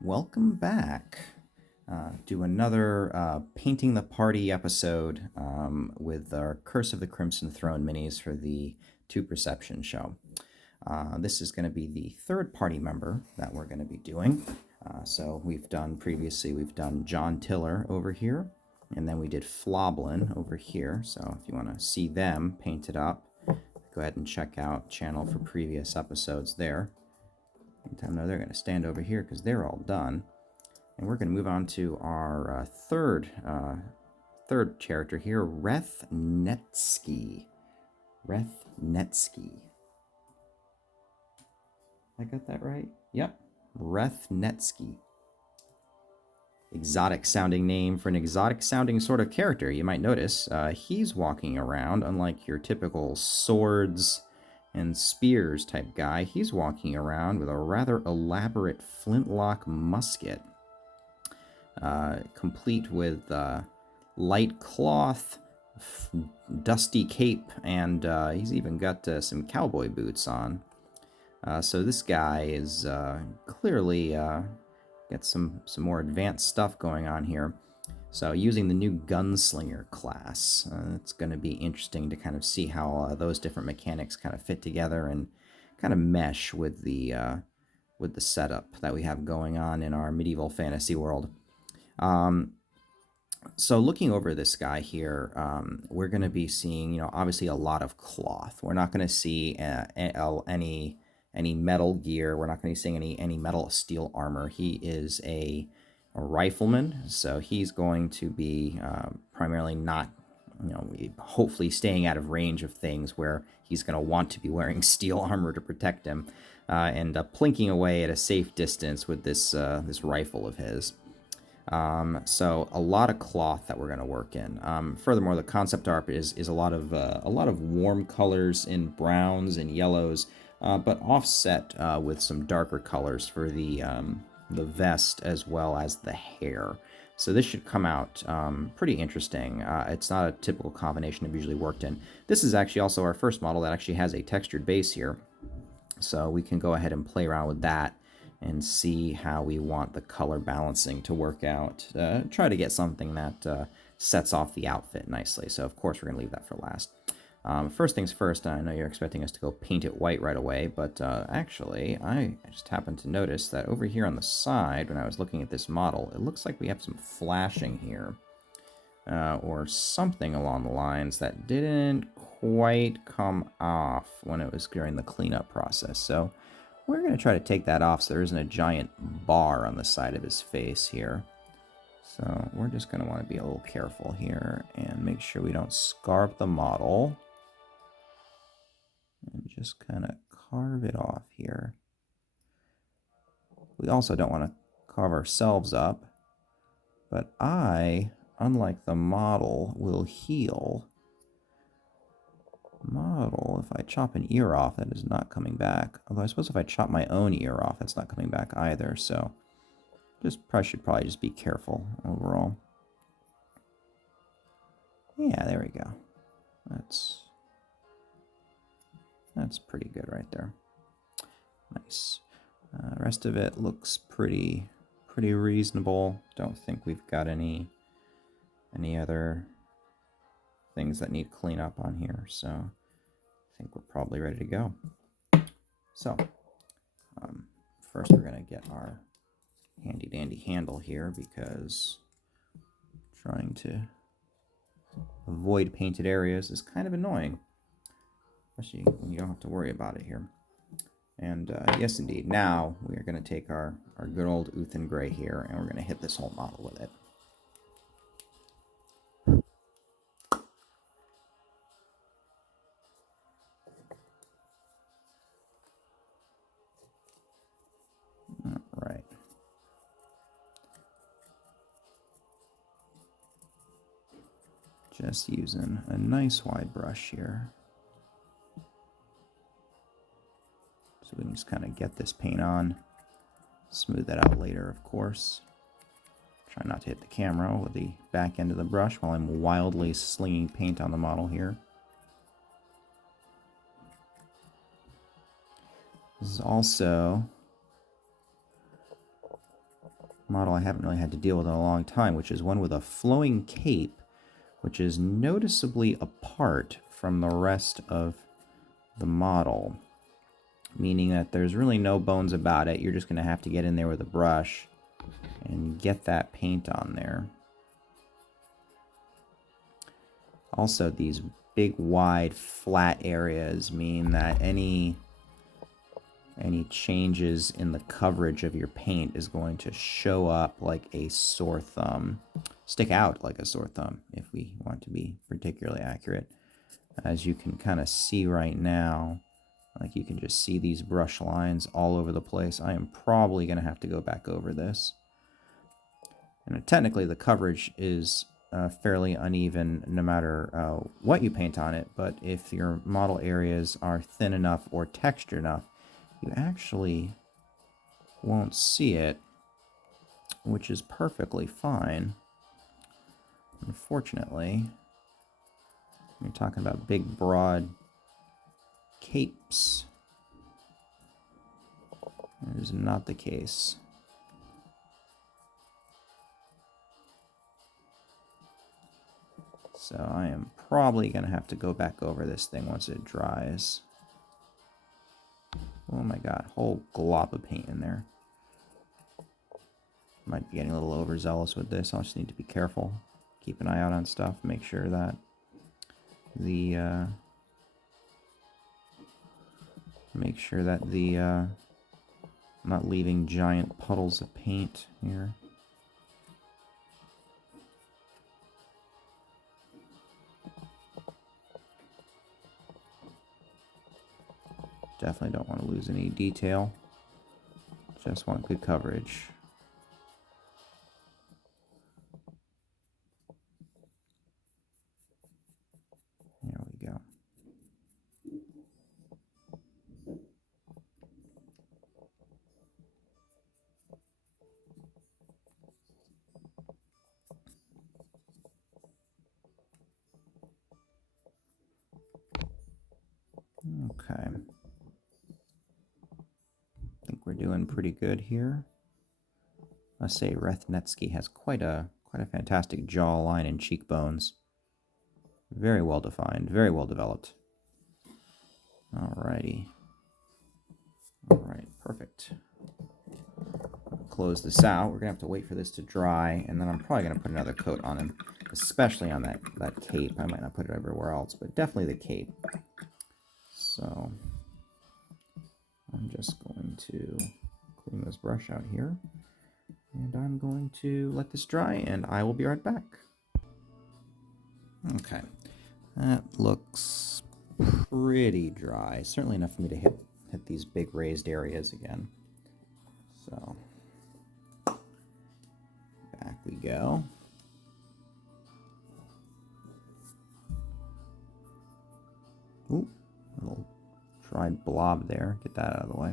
Welcome back to another Painting the Party episode with our Curse of the Crimson Throne minis for the 2Perception show. This is going to be the third party member that we're going to be doing. So we've done John Tiller over here, and then we did Floblin over here. So if you want to see them painted up, go ahead and check out channel for previous episodes there. They're going to stand over here because they're all done. And we're going to move on to our third character here, Reth Netsky. Reth Netsky. I got that right? Yep. Reth Netsky. Exotic sounding name for an exotic sounding sort of character. You might notice he's walking around, unlike your typical swords and spears type guy. He's walking around with a rather elaborate flintlock musket, complete with light cloth, dusty cape, and he's even got some cowboy boots on. So this guy is clearly got some more advanced stuff going on here. So using the new gunslinger class, it's going to be interesting to kind of see how those different mechanics kind of fit together and kind of mesh with the setup that we have going on in our medieval fantasy world. So looking over this guy here, we're going to be seeing, obviously a lot of cloth. We're not going to see any metal gear. We're not going to be seeing any metal steel armor. He is a rifleman, so he's going to be primarily not, hopefully staying out of range of things where he's going to want to be wearing steel armor to protect him, and plinking away at a safe distance with this rifle of his. So a lot of cloth that we're going to work in. Furthermore, the concept art is a lot of warm colors in browns and yellows, but offset with some darker colors for the vest as well as the hair. So this should come out pretty interesting. It's not a typical combination I've usually worked in. This is actually also our first model that actually has a textured base here. So we can go ahead and play around with that and see how we want the color balancing to work out. Try to get something that sets off the outfit nicely. So of course we're going to leave that for last. First things first, I know you're expecting us to go paint it white right away, but actually, I just happened to notice that over here on the side, when I was looking at this model, it looks like we have some flashing here, or something along the lines that didn't quite come off when it was during the cleanup process. So we're going to try to take that off so there isn't a giant bar on the side of his face here. So we're just going to want to be a little careful here and make sure we don't scarp the model. And just kind of carve it off here. We also don't want to carve ourselves up, but I, unlike the model, will heal. Model, if I chop an ear off, that is not coming back. Although I suppose if I chop my own ear off, that's not coming back either, so should probably just be careful overall. Yeah, there we go. That's pretty good right there. Nice. Rest of it looks pretty reasonable. Don't think we've got any other things that need cleanup on here, so I think we're probably ready to go. So first we're going to get our handy dandy handle here, because trying to avoid painted areas is kind of annoying, especially when you don't have to worry about it here. And yes, indeed, now we are going to take our good old Uthen Gray here, and we're going to hit this whole model with it. All right. Just using a nice wide brush here, so we can just kind of get this paint on. Smooth that out later, of course. Try not to hit the camera with the back end of the brush while I'm wildly slinging paint on the model here. This is also model I haven't really had to deal with in a long time, which is one with a flowing cape, which is noticeably apart from the rest of the model, meaning that there's really no bones about it. You're just going to have to get in there with a brush and get that paint on there. Also, these big, wide, flat areas mean that any changes in the coverage of your paint is going to show up like a sore thumb, stick out like a sore thumb, if we want to be particularly accurate. As you can kind of see right now, like you can just see these brush lines all over the place. I am probably going to have to go back over this. And technically the coverage is fairly uneven no matter what you paint on it, but if your model areas are thin enough or textured enough, you actually won't see it, which is perfectly fine. Unfortunately, you're talking about big, broad capes. That is not the case. So I am probably going to have to go back over this thing once it dries. Oh my god, whole glob of paint in there. Might be getting a little overzealous with this. I'll just need to be careful. Keep an eye out on stuff. Make sure that I'm not leaving giant puddles of paint here. Definitely don't want to lose any detail. Just want good coverage. There we go. Okay. I think we're doing pretty good here. I say Reth Netsky has quite a fantastic jawline and cheekbones. Very well defined, very well developed. Alrighty. Alright, perfect. Close this out. We're gonna have to wait for this to dry, and then I'm probably gonna put another coat on him, especially on that cape. I might not put it everywhere else, but definitely the cape. So I'm just going to clean this brush out here, and I'm going to let this dry, and I will be right back. Okay, that looks pretty dry. Certainly enough for me to hit these big raised areas again. So back we go. Ooh, a little dried blob there. Get that out of the way.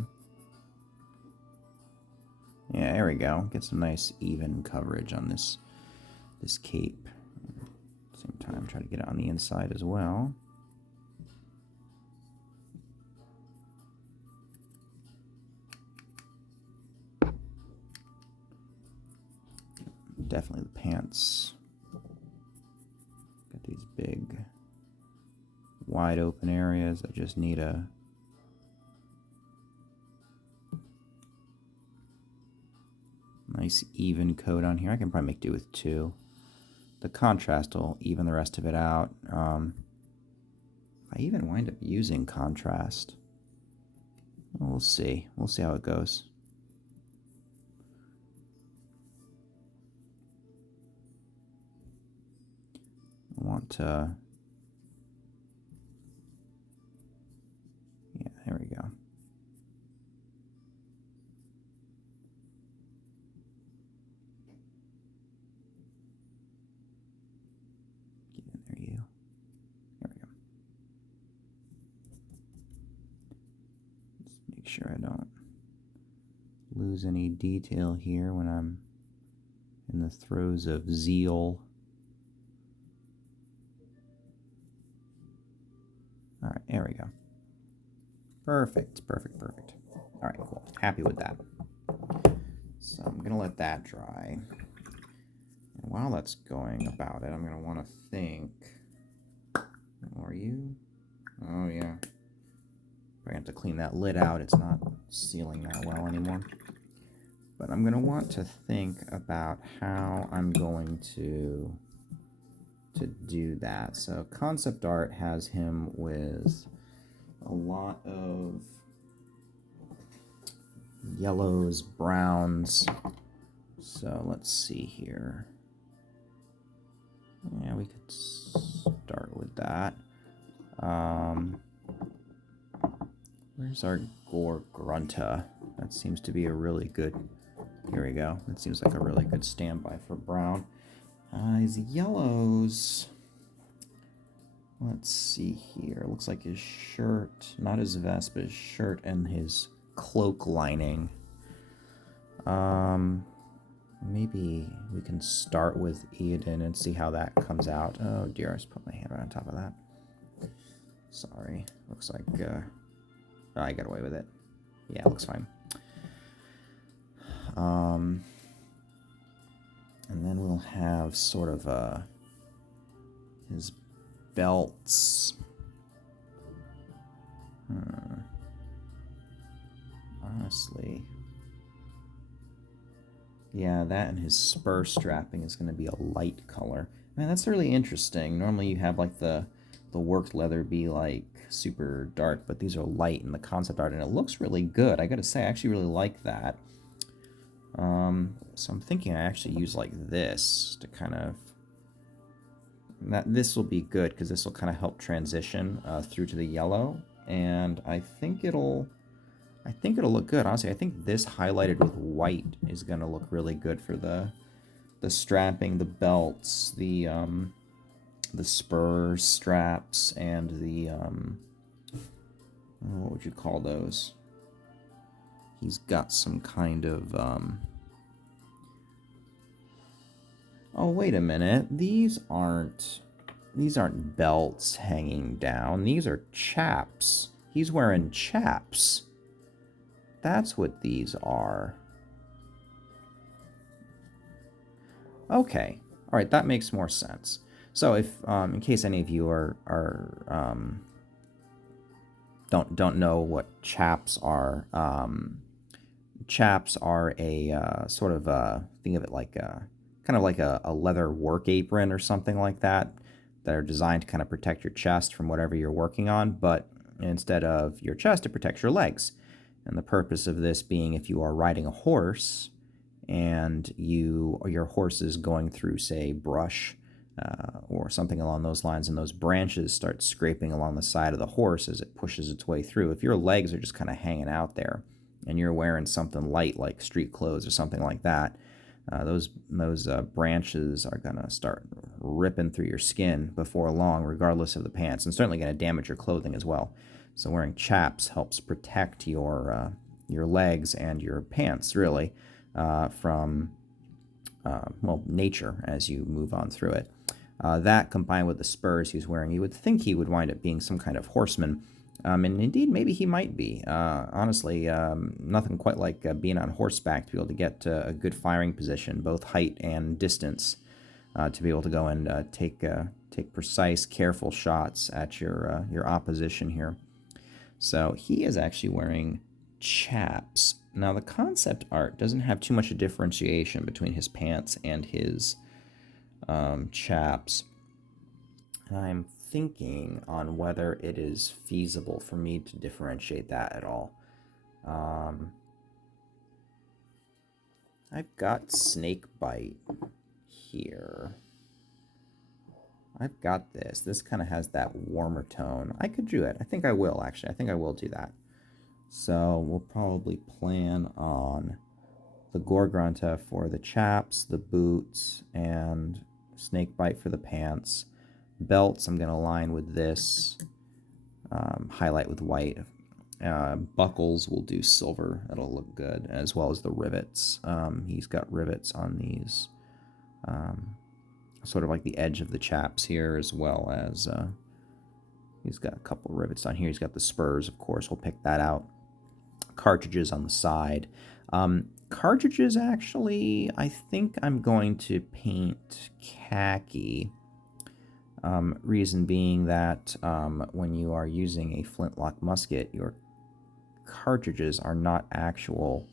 Yeah, there we go. Get some nice even coverage on this cape. At the same time, try to get it on the inside as well. Definitely the pants. Got these big, wide open areas that just need a nice even coat on here. I can probably make do with two. The contrast will even the rest of it out. I even wind up using contrast. We'll see. We'll see how it goes. I want to... Yeah, there we go. Get in there, you. There we go. Just make sure I don't lose any detail here when I'm in the throes of zeal. All right, there we go. Perfect, perfect, perfect. All right, cool. Happy with that. So I'm going to let that dry. And while that's going about it, I'm going to want to think. Are you? Oh, yeah. I have to clean that lid out. It's not sealing that well anymore. But I'm going to want to think about how I'm going to do that. So concept art has him with a lot of yellows, browns. So let's see here. Yeah, we could start with that. Where's our Gore Grunta? That seems to be a really good... Here we go. That seems like a really good standby for brown. His yellows... Let's see here. Looks like his shirt, not his vest, but his shirt and his cloak lining. Maybe we can start with Eden and see how that comes out. Oh dear, I just put my hand right on top of that. Sorry. Looks like I got away with it. Yeah, it looks fine. And then we'll have sort of his belts. Honestly, yeah, that and his spur strapping is going to be a light color. Man, that's really interesting. Normally you have like the worked leather be like super dark, but these are light in the concept art, and it looks really good. I gotta say, I actually really like that. So I'm thinking I actually use like this to kind of... This will be good because this will kind of help transition through to the yellow, and I think it'll look good. Honestly, I think this highlighted with white is going to look really good for the strapping, the belts, the spur straps, and the what would you call those? He's got some kind of oh, wait a minute. These aren't belts hanging down. These are chaps. He's wearing chaps. That's what these are. Okay. All right, that makes more sense. So if, in case any of you don't know what chaps are a sort of think of it like kind of like a leather work apron or something like that are designed to kind of protect your chest from whatever you're working on, but instead of your chest, it protects your legs. And the purpose of this being if you are riding a horse and your horse is going through, say, brush or something along those lines, and those branches start scraping along the side of the horse as it pushes its way through. If your legs are just kind of hanging out there and you're wearing something light like street clothes or something like that, those branches are going to start ripping through your skin before long, regardless of the pants, and certainly going to damage your clothing as well. So wearing chaps helps protect your legs and your pants, really, from nature as you move on through it. That combined with the spurs he's wearing, you would think he would wind up being some kind of horseman. And indeed, maybe he might be. Honestly, nothing quite like being on horseback to be able to get a good firing position, both height and distance, to be able to go and take precise, careful shots at your opposition here. So he is actually wearing chaps. Now, the concept art doesn't have too much a differentiation between his pants and his chaps. I'm thinking on whether it is feasible for me to differentiate that at all. I've got snake bite here. I've got this. This kind of has that warmer tone. I could do it. I think I will, actually. I think I will do that. So we'll probably plan on the Gorgrunta for the chaps, the boots, and snake bite for the pants. Belts, I'm going to line with this, highlight with white. Buckles, we'll do silver. That'll look good, as well as the rivets. He's got rivets on these, sort of like the edge of the chaps here, as well as he's got a couple rivets on here. He's got the spurs, of course. We'll pick that out. Cartridges on the side. Cartridges, actually, I think I'm going to paint khaki. Reason being that when you are using a flintlock musket, your cartridges are not actual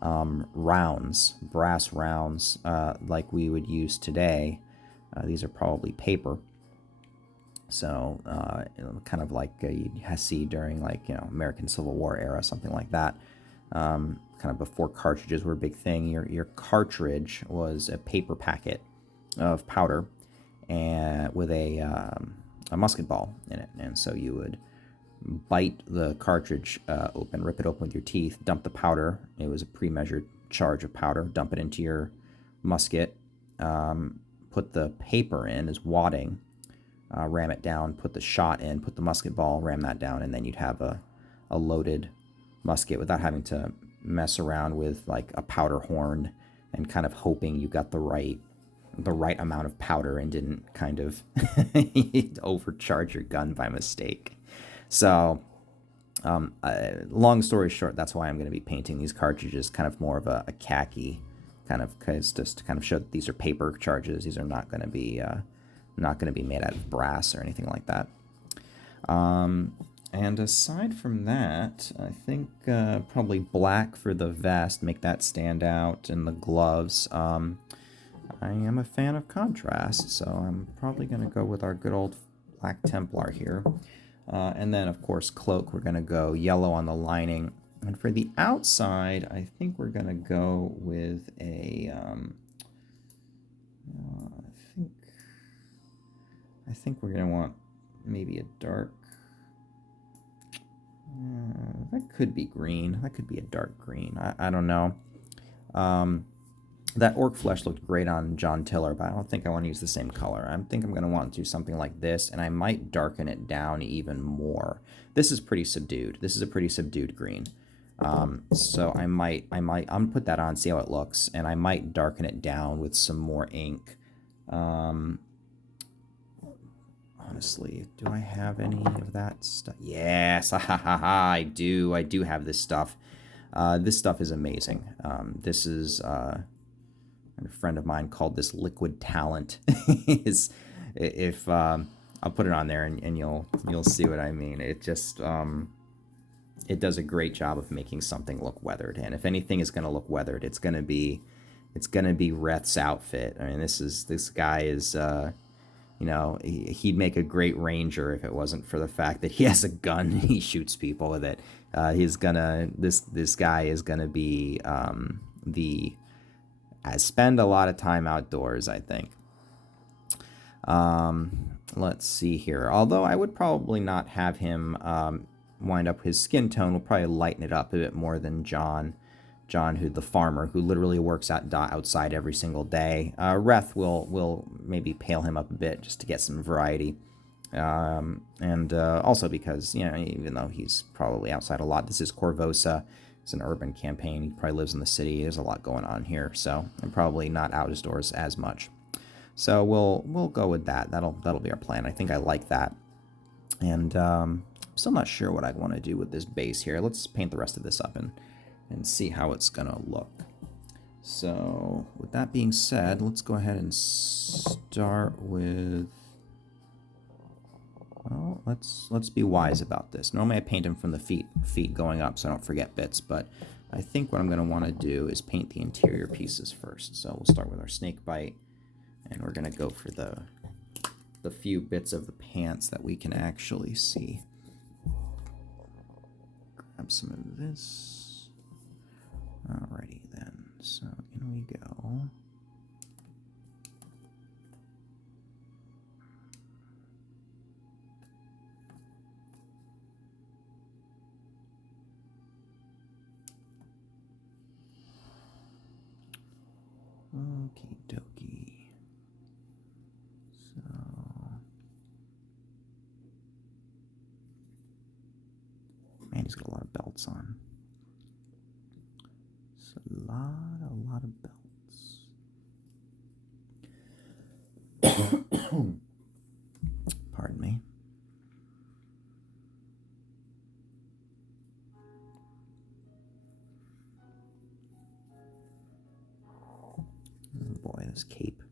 rounds, brass rounds, like we would use today. These are probably paper. So, kind of like you see during, like, American Civil War era, something like that. Kind of before cartridges were a big thing. Your cartridge was a paper packet of powder and with a musket ball in it, and so you would bite the cartridge open, rip it open with your teeth, dump the powder. It was a pre-measured charge of powder. Dump it into your musket. Put the paper in as wadding. Ram it down. Put the shot in. Put the musket ball. Ram that down, and then you'd have a loaded musket without having to mess around with like a powder horn and kind of hoping you got the right amount of powder and didn't kind of overcharge your gun by mistake. So, long story short, that's why I'm going to be painting these cartridges kind of more of a khaki, kind of, cause just to kind of show that these are paper charges. These are not going to be made out of brass or anything like that. And aside from that, I think probably black for the vest, make that stand out, and the gloves. I am a fan of contrast, so I'm probably going to go with our good old Black Templar here. And then, of course, cloak, we're going to go yellow on the lining. And for the outside, I think we're going to go with a... I think we're going to want maybe a dark... that could be green. That could be a dark green. I don't know. That orc flesh looked great on John Tiller, but I don't think I want to use the same color. I think I'm going to want to do something like this, and I might darken it down even more. This is pretty subdued. This is a pretty subdued green. So I'm going to put that on, see how it looks, and I might darken it down with some more ink. Honestly, do I have any of that stuff? Yes, I do. I do have this stuff. This stuff is amazing. This is... a friend of mine called this liquid talent. If I'll put it on there and you'll see what I mean. It just it does a great job of making something look weathered. And if anything is going to look weathered, it's going to be Reth's outfit. I mean, this guy is he'd make a great ranger if it wasn't for the fact that he has a gun and he shoots people with it. This guy is gonna be spend a lot of time outdoors, I think. Let's see here. Although I would probably not have him wind up his skin tone. Will probably lighten it up a bit more than John, who the farmer, who literally works outside every single day. Reth will maybe pale him up a bit just to get some variety. And also because, even though he's probably outside a lot, this is Corvosa. It's an urban campaign. He probably lives in the city. There's a lot going on here, so I'm probably not outdoors as much. So we'll go with that. That'll be our plan. I think I like that. And still not sure what I'd want to do with this base here. Let's paint the rest of this up and see how it's gonna look. So with that being said, let's go ahead and start with... Well, let's be wise about this. Normally I paint them from the feet going up so I don't forget bits, but I think what I'm going to want to do is paint the interior pieces first. So we'll start with our snake bite, and we're going to go for the few bits of the pants that we can actually see. Grab some of this. Alrighty then, so in we go. Okie dokie. So man, he's got a lot of belts on. It's a lot of belts. Pardon me. boy, this cape.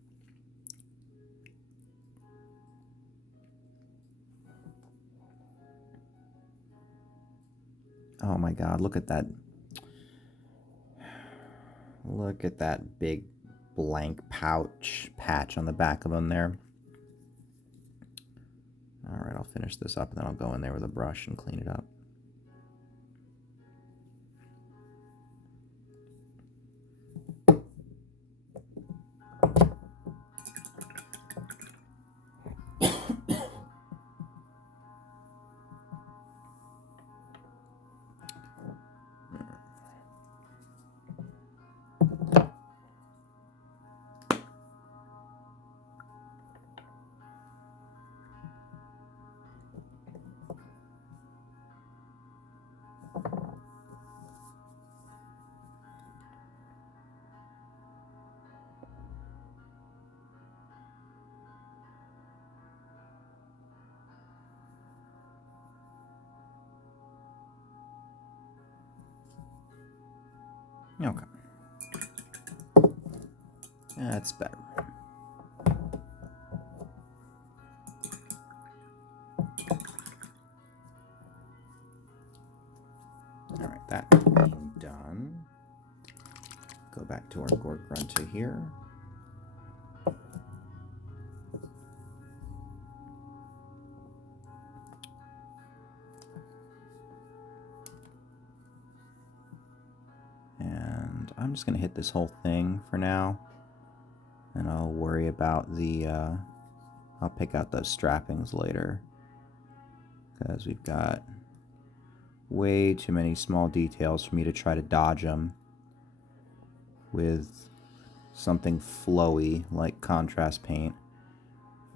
Oh my god, look at that. Look at that big blank patch on the back of them there. Alright, I'll finish this up and then I'll go in there with a brush and clean it up. Okay. That's better. Alright, that being done, go back to our Gorgrunta here. And I'm just going to hit this whole thing for now. And I'll worry about the, I'll pick out those strappings later. Because we've got way too many small details for me to try to dodge them with something flowy like contrast paint.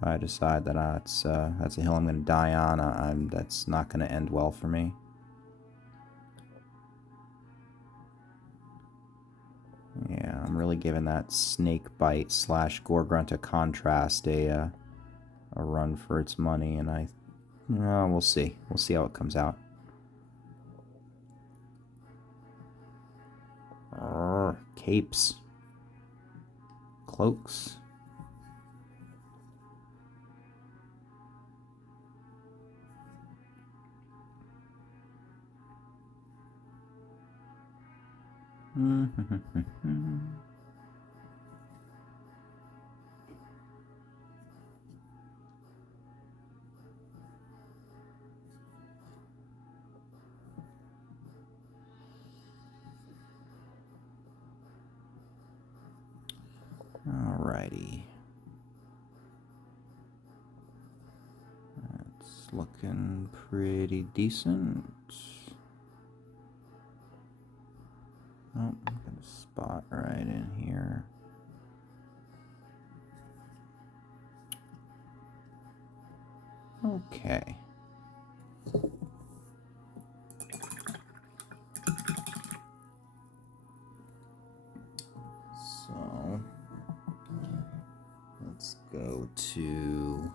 If I decide that that's a hill I'm going to die on, that's not going to end well for me. Yeah, I'm really giving that snake bite / Gorgrunta contrast a run for its money, and we'll see. We'll see how it comes out. Capes, cloaks. Alrighty. That's looking pretty decent. Oh, I'm gonna spot right in here. Okay. So let's go to,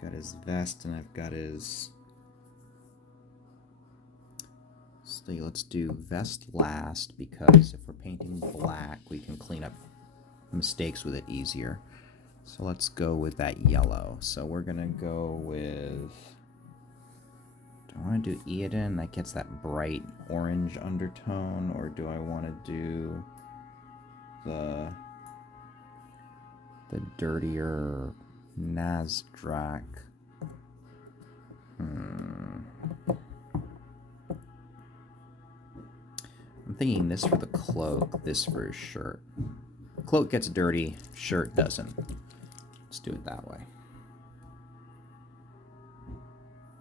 got his vest and I've got his, so let's do vest last, because if we're painting black we can clean up mistakes with it easier. So let's go with that yellow. So we're gonna go with, do I want to do Eodin? That gets that bright orange undertone, or do I want to do the dirtier Nazdrak? I'm thinking this for the cloak, this for his shirt. Cloak gets dirty, shirt doesn't. Let's do it that way.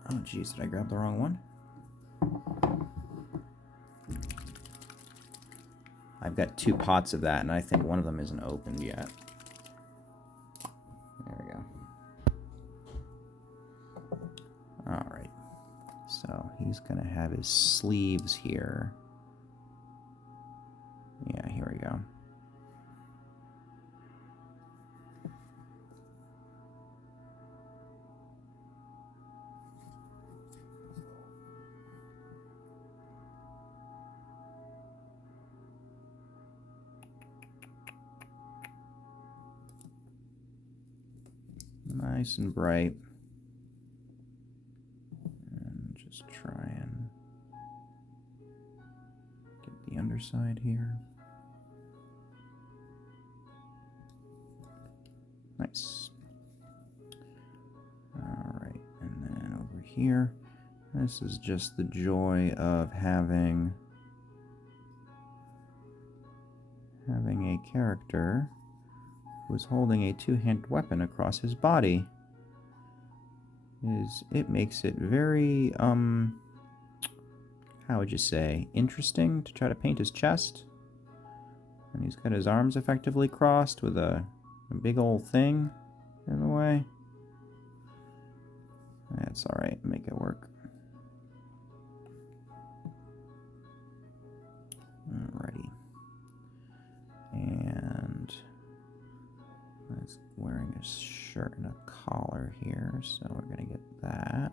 Oh geez, did I grab the wrong one? I've got 2 pots of that, and I think one of them isn't opened yet. There we go. Alright. So he's going to have his sleeves here. Yeah, here we go. Nice and bright. And just try and get the underside here. Nice. Alright, and then over here, this is just the joy of having a character who is holding a two-handed weapon across his body. It makes it very, how would you say, interesting to try to paint his chest. And he's got his arms effectively crossed with a big old thing in the way. That's alright, make it work. Alrighty. And he's wearing a shirt and a collar here, so we're going to get that.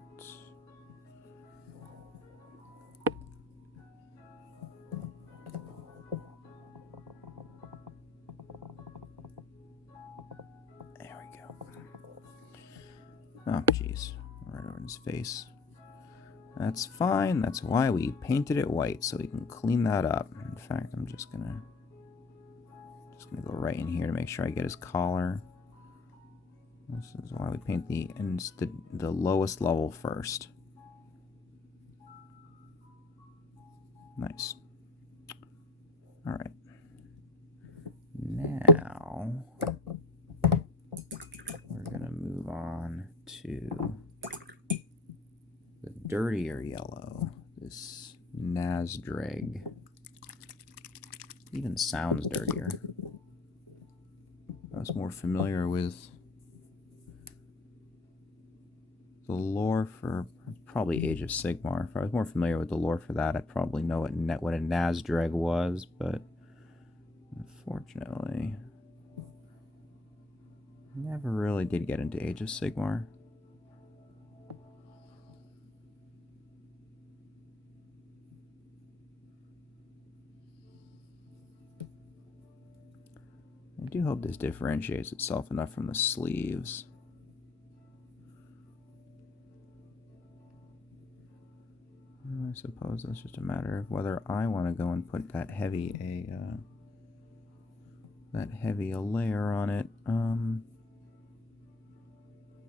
There we go. Oh, jeez. Right over his face. That's fine. That's why we painted it white, so we can clean that up. In fact, I'm just gonna go right in here to make sure I get his collar. This is why we paint the lowest level first. Nice. All right. Now we're gonna move on to the dirtier yellow. This Nasdrag even sounds dirtier. I was more familiar with the lore for probably Age of Sigmar. If I was more familiar with the lore for that, I'd probably know what a Nasdrag was, but unfortunately, never really did get into Age of Sigmar. I do hope this differentiates itself enough from the sleeves. I suppose that's just a matter of whether I want to go and put that heavy a layer on it. You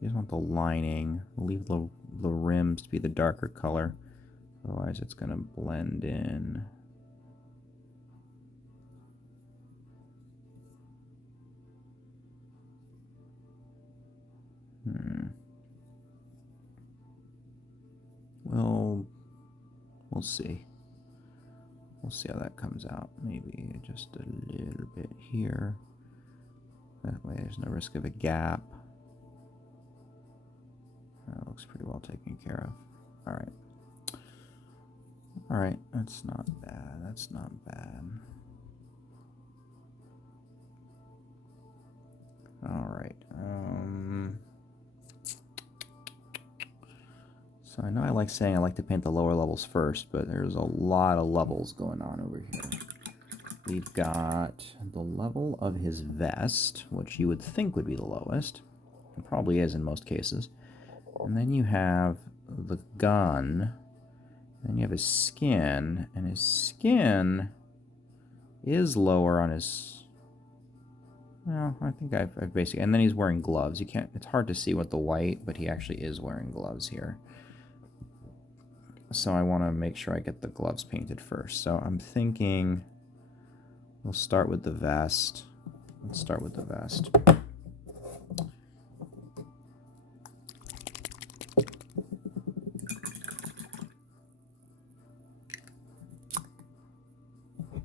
just want the lining. Leave the rims to be the darker color, otherwise it's going to blend in. Well, we'll see. We'll see how that comes out. Maybe just a little bit here. That way there's no risk of a gap. That looks pretty well taken care of. Alright. Alright, that's not bad. That's not bad. Alright. So I know I like saying I like to paint the lower levels first, but there's a lot of levels going on over here. We've got the level of his vest, which you would think would be the lowest. It probably is in most cases. And then you have the gun. And then you have his skin. And his skin is lower on his... Well, I think I've basically... And then he's wearing gloves. You can't... It's hard to see with the white, but he actually is wearing gloves here. So I want to make sure I get the gloves painted first. So I'm thinking we'll start with the vest. Let's start with the vest. All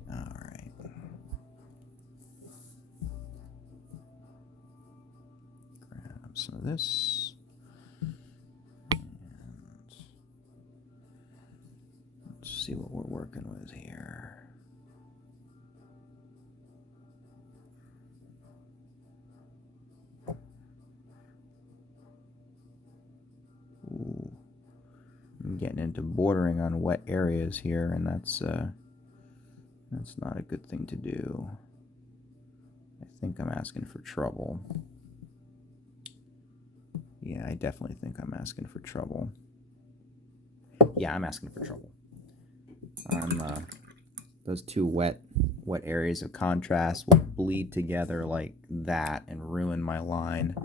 right. Grab some of this. See what we're working with here. Ooh. I'm getting into bordering on wet areas here, and that's not a good thing to do. I think I'm asking for trouble. Yeah, I definitely think I'm asking for trouble. Yeah, I'm asking for trouble. Those two wet areas of contrast will bleed together like that and ruin my line.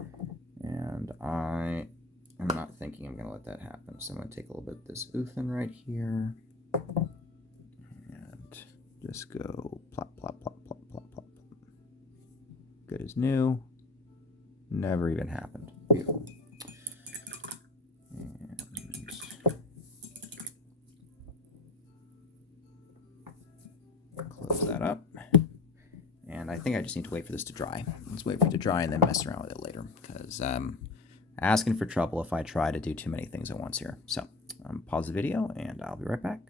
And I'm not thinking I'm going to let that happen. So I'm going to take a little bit of this Uthin right here and just go plop, plop, plop, plop, plop, plop. Good as new. Never even happened. Beautiful. And close that up. And I think I just need to wait for this to dry. Let's wait for it to dry and then mess around with it later, because I'm asking for trouble if I try to do too many things at once here. So pause the video and I'll be right back.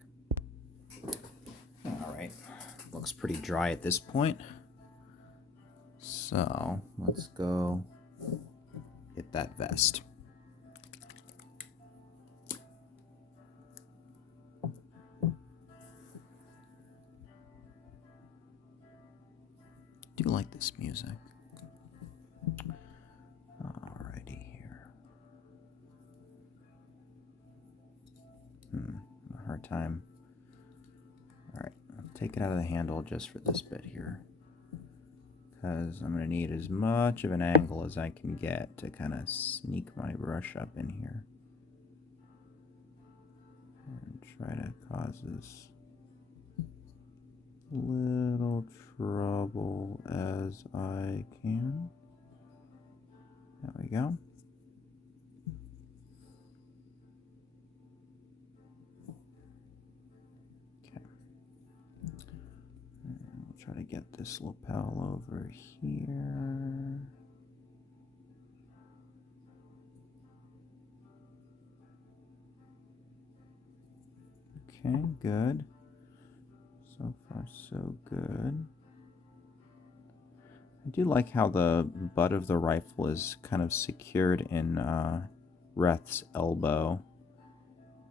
All right, looks pretty dry at this point. So let's go get that vest. I do like this music. Alrighty here. A hard time. Alright, I'll take it out of the handle just for this bit here, because I'm going to need as much of an angle as I can get to kind of sneak my brush up in here and try to cause this little trouble as I can. There we go. Okay. And we'll try to get this lapel over here. Okay, good. So far, so good. I do like how the butt of the rifle is kind of secured in Reth's elbow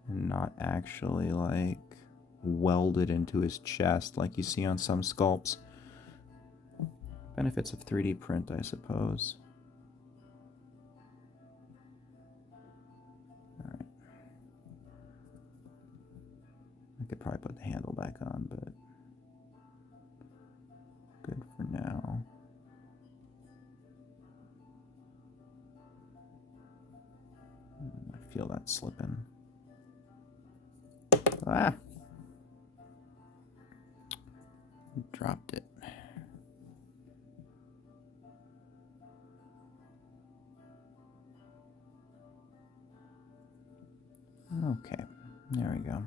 and not actually like welded into his chest like you see on some sculpts. Benefits of 3D print, I suppose. Alright. I could probably put the handle back on, but good for now. I feel that slipping. Ah! Dropped it. Okay, there we go.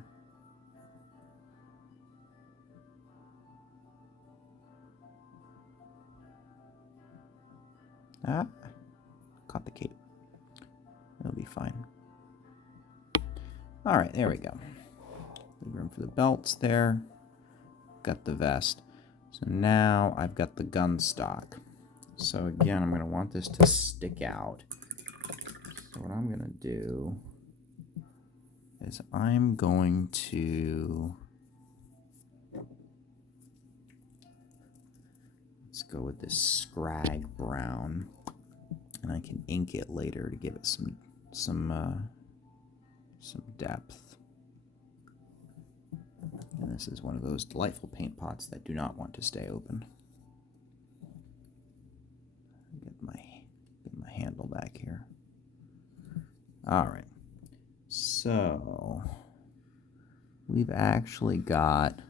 Ah, caught the cape. It'll be fine. All right, there we go. Leave room for the belts there. Got the vest. So now I've got the gun stock. So again, I'm going to want this to stick out. So what I'm going to do is I'm going to... Let's go with this scrag brown. And I can ink it later to give it some depth. And this is one of those delightful paint pots that do not want to stay open. Get my handle back here. All right. So we've actually got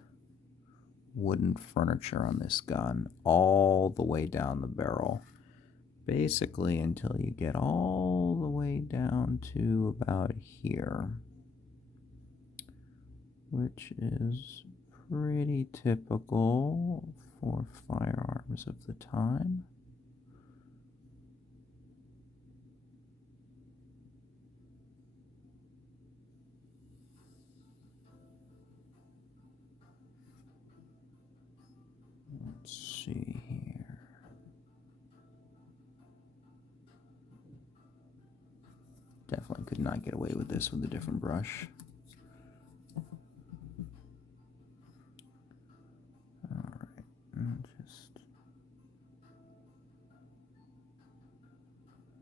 wooden furniture on this gun all the way down the barrel. Basically until you get all the way down to about here, which is pretty typical for firearms of the time. Let's see here. Definitely could not get away with this with a different brush. Alright, just...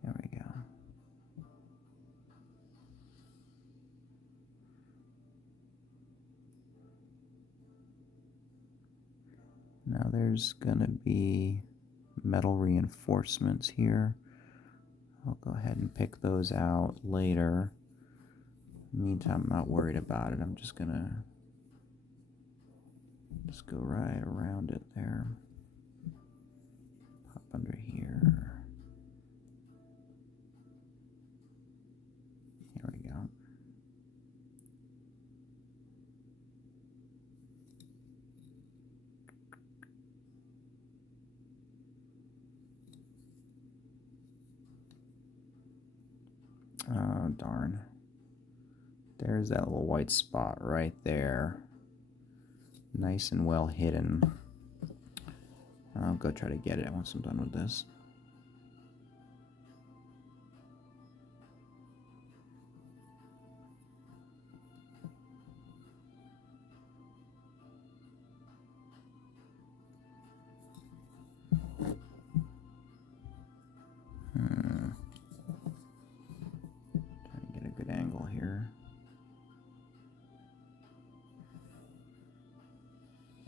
There we go. Now there's gonna be metal reinforcements here. I'll go ahead and pick those out later. In the meantime, I'm not worried about it. I'm just gonna go right around it there. Pop under here. Here we go. Oh, darn. There's that little white spot right there. Nice and well hidden. I'll go try to get it once I'm done with this. Trying to get a good angle here.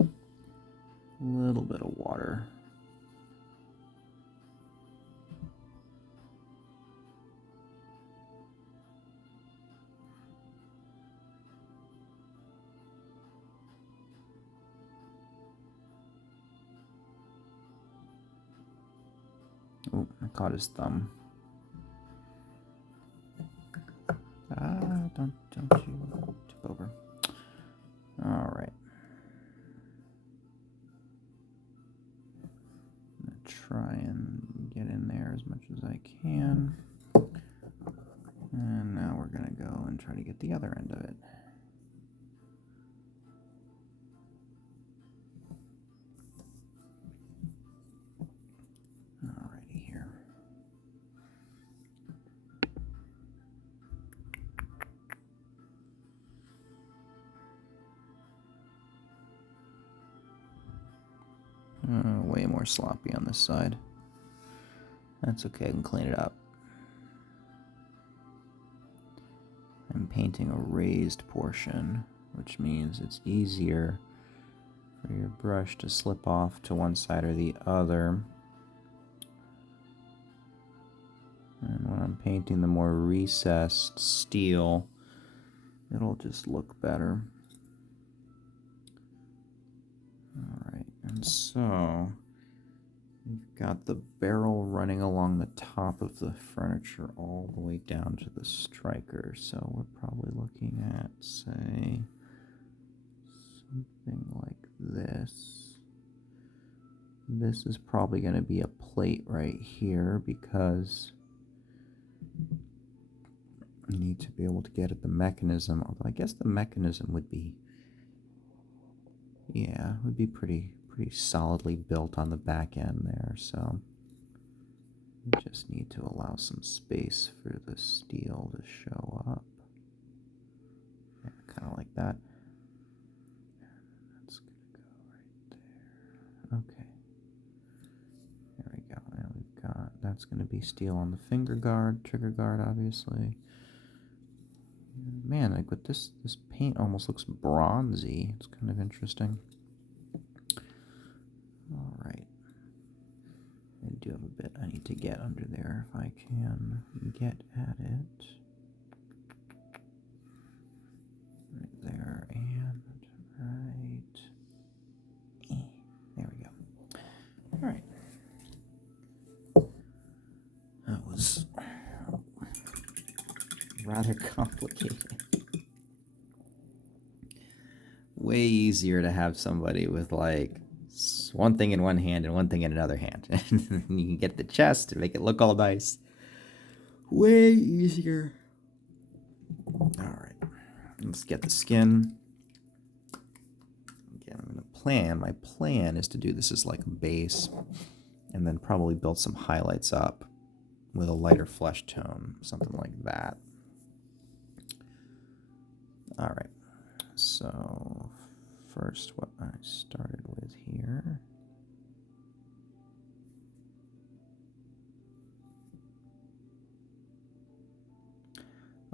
A little bit of water. Oh, I caught his thumb. Don't you tip over. All right. I'm gonna try and get in there as much as I can. And now we're gonna go and try to get the other end of it. Alrighty here. Way more sloppy on this side. That's okay, I can clean it up. I'm painting a raised portion, which means it's easier for your brush to slip off to one side or the other. And when I'm painting the more recessed steel, it'll just look better. Alright, and so we've got the barrel running along the top of the furniture all the way down to the striker. So we're probably looking at, say, something like this. This is probably going to be a plate right here because you need to be able to get at the mechanism. Although I guess the mechanism would be, yeah, would be pretty solidly built on the back end there. So you just need to allow some space for the steel to show up. Yeah, kind of like that. That's gonna go right there. Okay. There we go. Now we've got, that's gonna be steel on the finger guard, trigger guard, obviously. Man, like with this paint almost looks bronzy. It's kind of interesting. All right. I do have a bit I need to get under there if I can get at it. Right there and right. There we go. All right. That was rather complicated. Way easier to have somebody with like one thing in one hand and one thing in another hand. And you can get the chest to make it look all nice. Way easier. All right, let's get the skin. Again, I'm gonna plan. My plan is to do this as like a base and then probably build some highlights up with a lighter flesh tone, something like that. All right, so first what I started with here.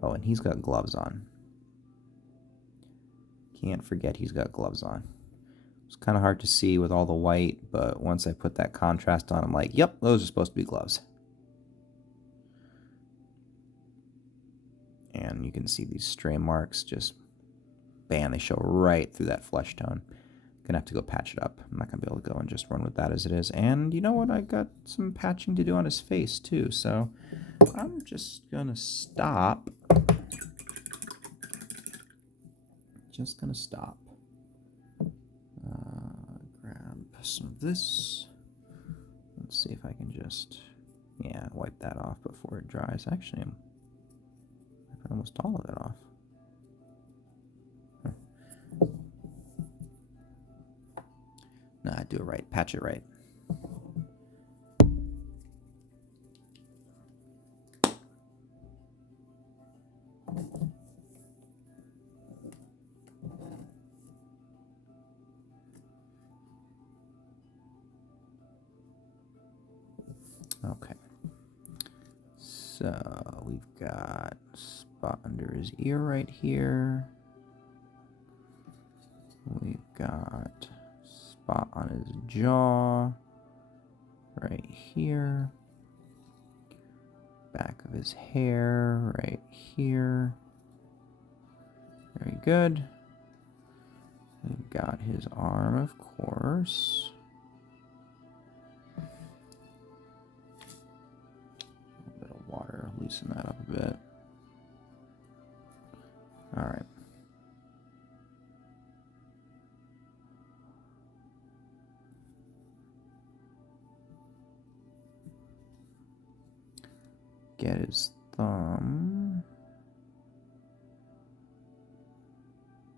Oh, and he's got gloves on. Can't forget he's got gloves on. It's kind of hard to see with all the white, but once I put that contrast on, I'm like, yep, those are supposed to be gloves. And you can see these stray marks just, bam, they show right through that flesh tone. Gonna have to go patch it up. I'm not gonna be able to go and just run with that as it is. And you know what? I got some patching to do on his face too, so I'm just gonna stop. Just gonna stop. Grab some of this. Let's see if I can just, yeah, wipe that off before it dries. Actually, I'm wiping almost all of it off. No, I do it right. Patch it right. Okay. So we've got a spot under his ear right here. We've got a spot on his jaw right here. Back of his hair right here. Very good. We've got his arm, of course. A little bit of water, loosen that up a bit. All right. Get his thumb.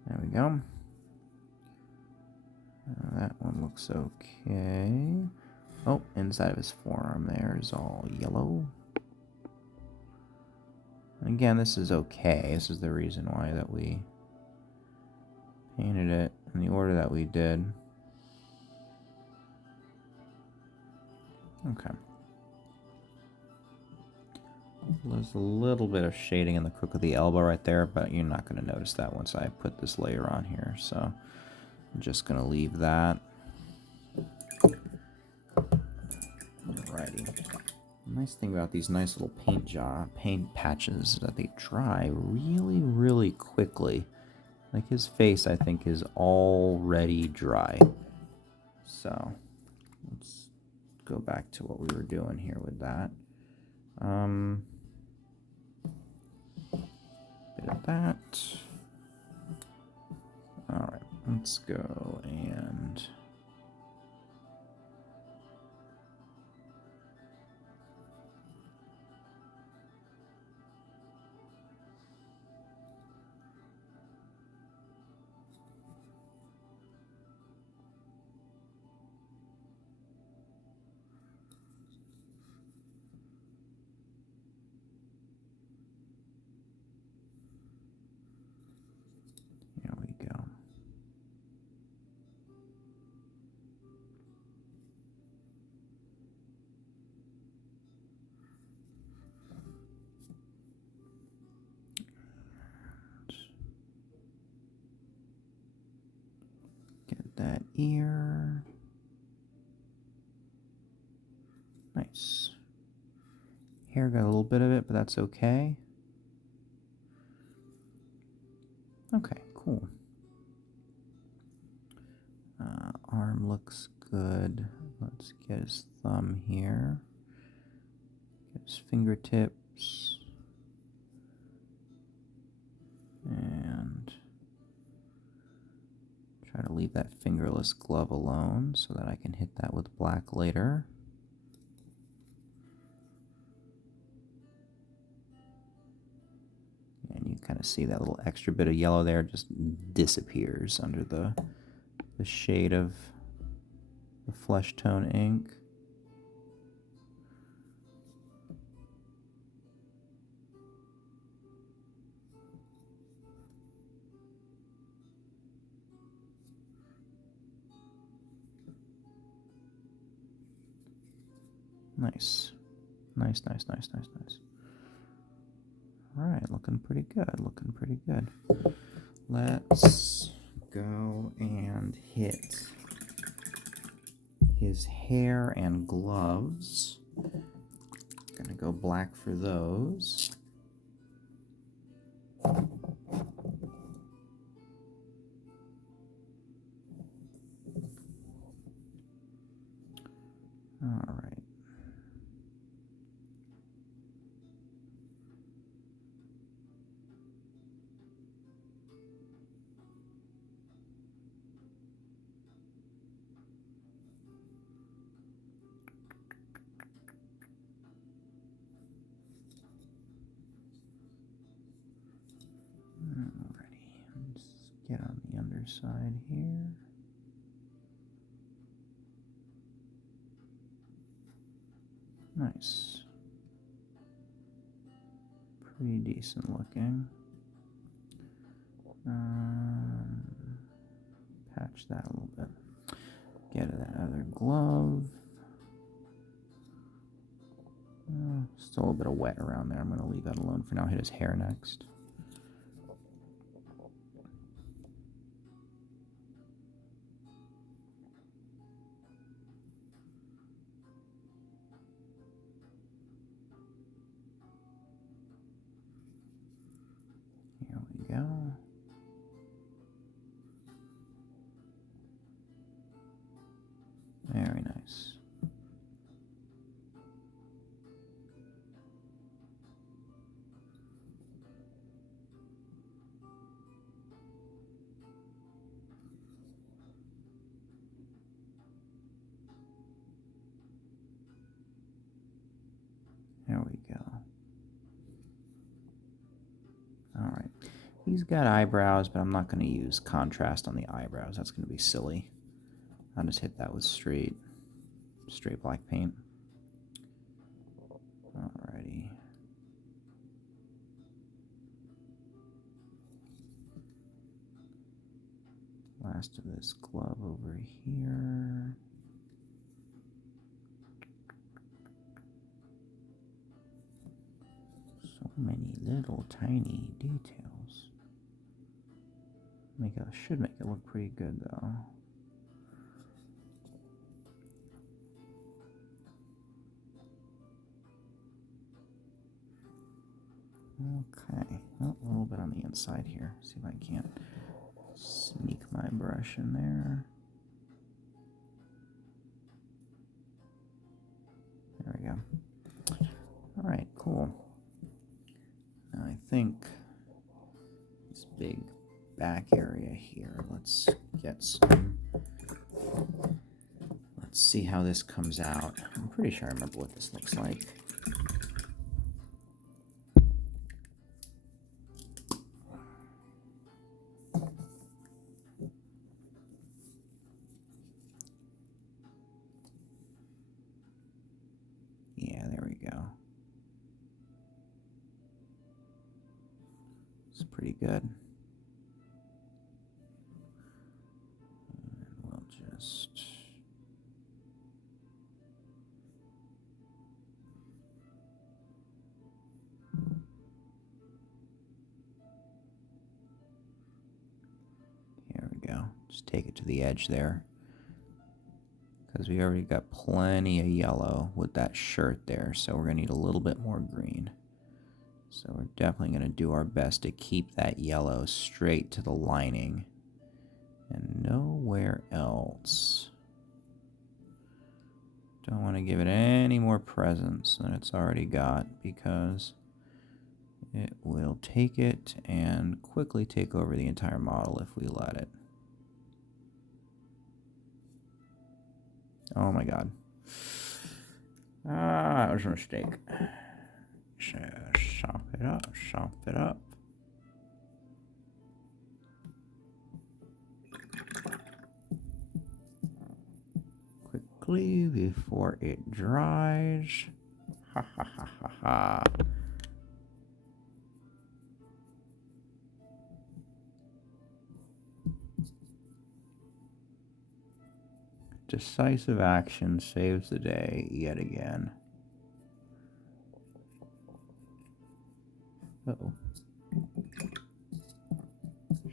There we go. That one looks okay. Oh, inside of his forearm there is all yellow. And again, this is okay. This is the reason why that we painted it in the order that we did. Okay. There's a little bit of shading in the crook of the elbow right there, but you're not going to notice that once I put this layer on here. So I'm just going to leave that. Alrighty. The nice thing about these nice little paint patches is that they dry really, really quickly. Like his face, I think, is already dry. So let's go back to what we were doing here with that. Bit of that. All right, let's go and here we go. Get that ear. Nice. Hair got a little bit of it, but that's okay. Okay, cool. Arm looks good. Let's get his thumb here. Get his fingertips. And try to leave that fingerless glove alone so that I can hit that with black later. And you kind of see that little extra bit of yellow there just disappears under the shade of the flesh tone ink. Nice. Nice, nice, nice, nice, nice. All right, looking pretty good, looking pretty good. Let's go and hit his hair and gloves. Gonna go black for those. All right. Alrighty, let's get on the underside here. Nice. Pretty decent looking. Patch that a little bit. Get that other glove. Still a little bit of wet around there. I'm going to leave that alone for now. Hit his hair next. Here we go. Very nice. There we go. All right. He's got eyebrows, but I'm not going to use contrast on the eyebrows. That's going to be silly. I'll just hit that with straight black paint. Alrighty. Last of this glove over here. So many little tiny details. Should make it look pretty good though. Okay, well, a little bit on the inside here. See if I can't sneak my brush in there. There we go. All right, cool. Now I think this big back area here, let's see how this comes out. I'm pretty sure I remember what this looks like. Yeah, there we go. It's pretty good. And we'll just... Here we go. Just take it to the edge there. Because we already got plenty of yellow with that shirt there, so we're going to need a little bit more green. So we're definitely going to do our best to keep that yellow straight to the lining and nowhere else. Don't want to give it any more presence than it's already got, because it will take it and quickly take over the entire model if we let it. Oh my god. That was a mistake. So, sop it up, sop it up. Quickly before it dries. Ha ha ha ha ha. Decisive action saves the day yet again. Uh-oh.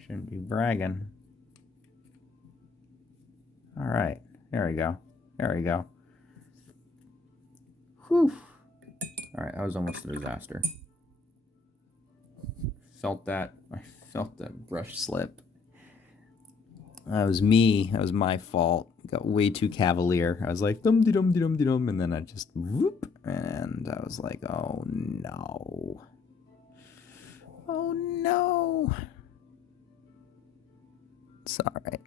Shouldn't be bragging. All right, there we go. There we go. Whew. All right, that was almost a disaster. Felt that. I felt that brush slip. That was me. That was my fault. Got way too cavalier. I was like, dum de dum de dum de dum, and then I just whoop, and I was like, oh no. Oh no. It's all right.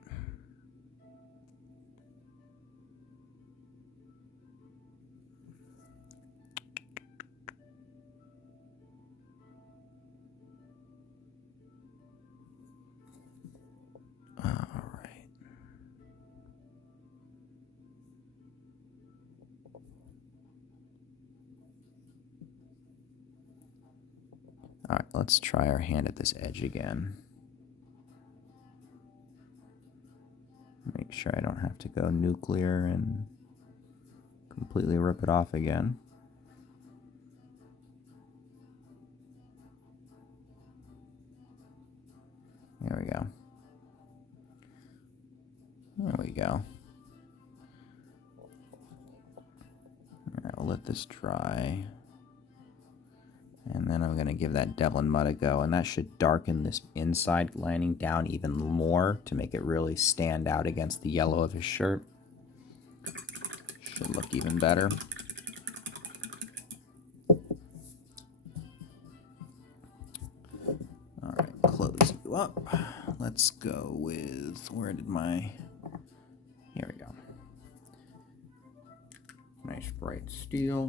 All right, let's try our hand at this edge again. Make sure I don't have to go nuclear and completely rip it off again. There we go. There we go. All right, we'll let this dry. And then I'm going to give that Devlin Mud a go, and that should darken this inside lining down even more to make it really stand out against the yellow of his shirt. Should look even better. All right, close you up. Let's go with, where did my, here we go. Nice bright steel.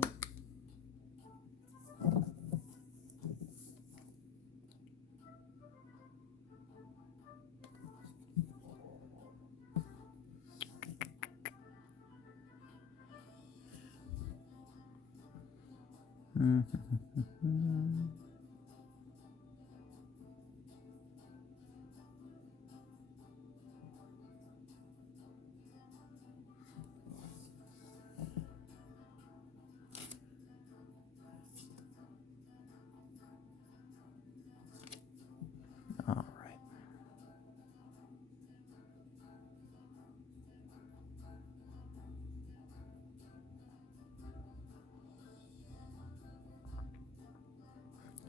All right.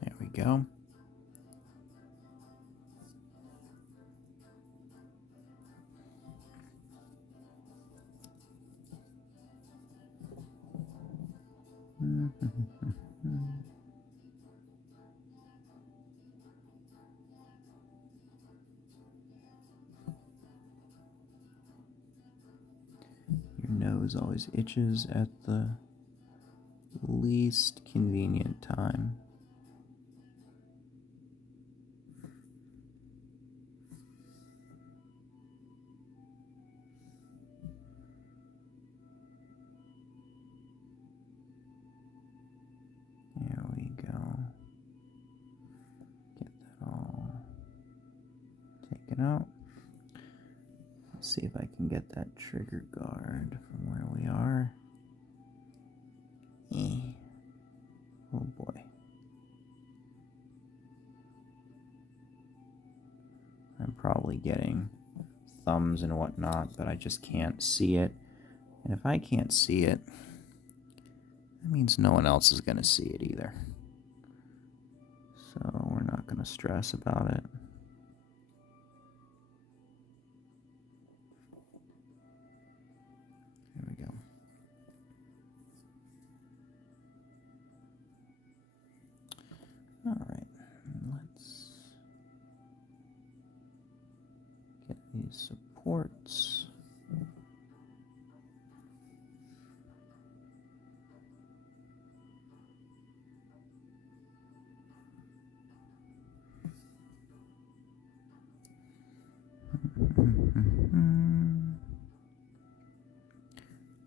There we go. Your nose always itches at the least convenient time. There we go. Get that all taken out. Let's see if I can get that trigger guard from where we are. Oh boy. I'm probably getting thumbs and whatnot, but I just can't see it. And if I can't see it, that means no one else is going to see it either. So we're not going to stress about it. There we go. All right, let's get these supports.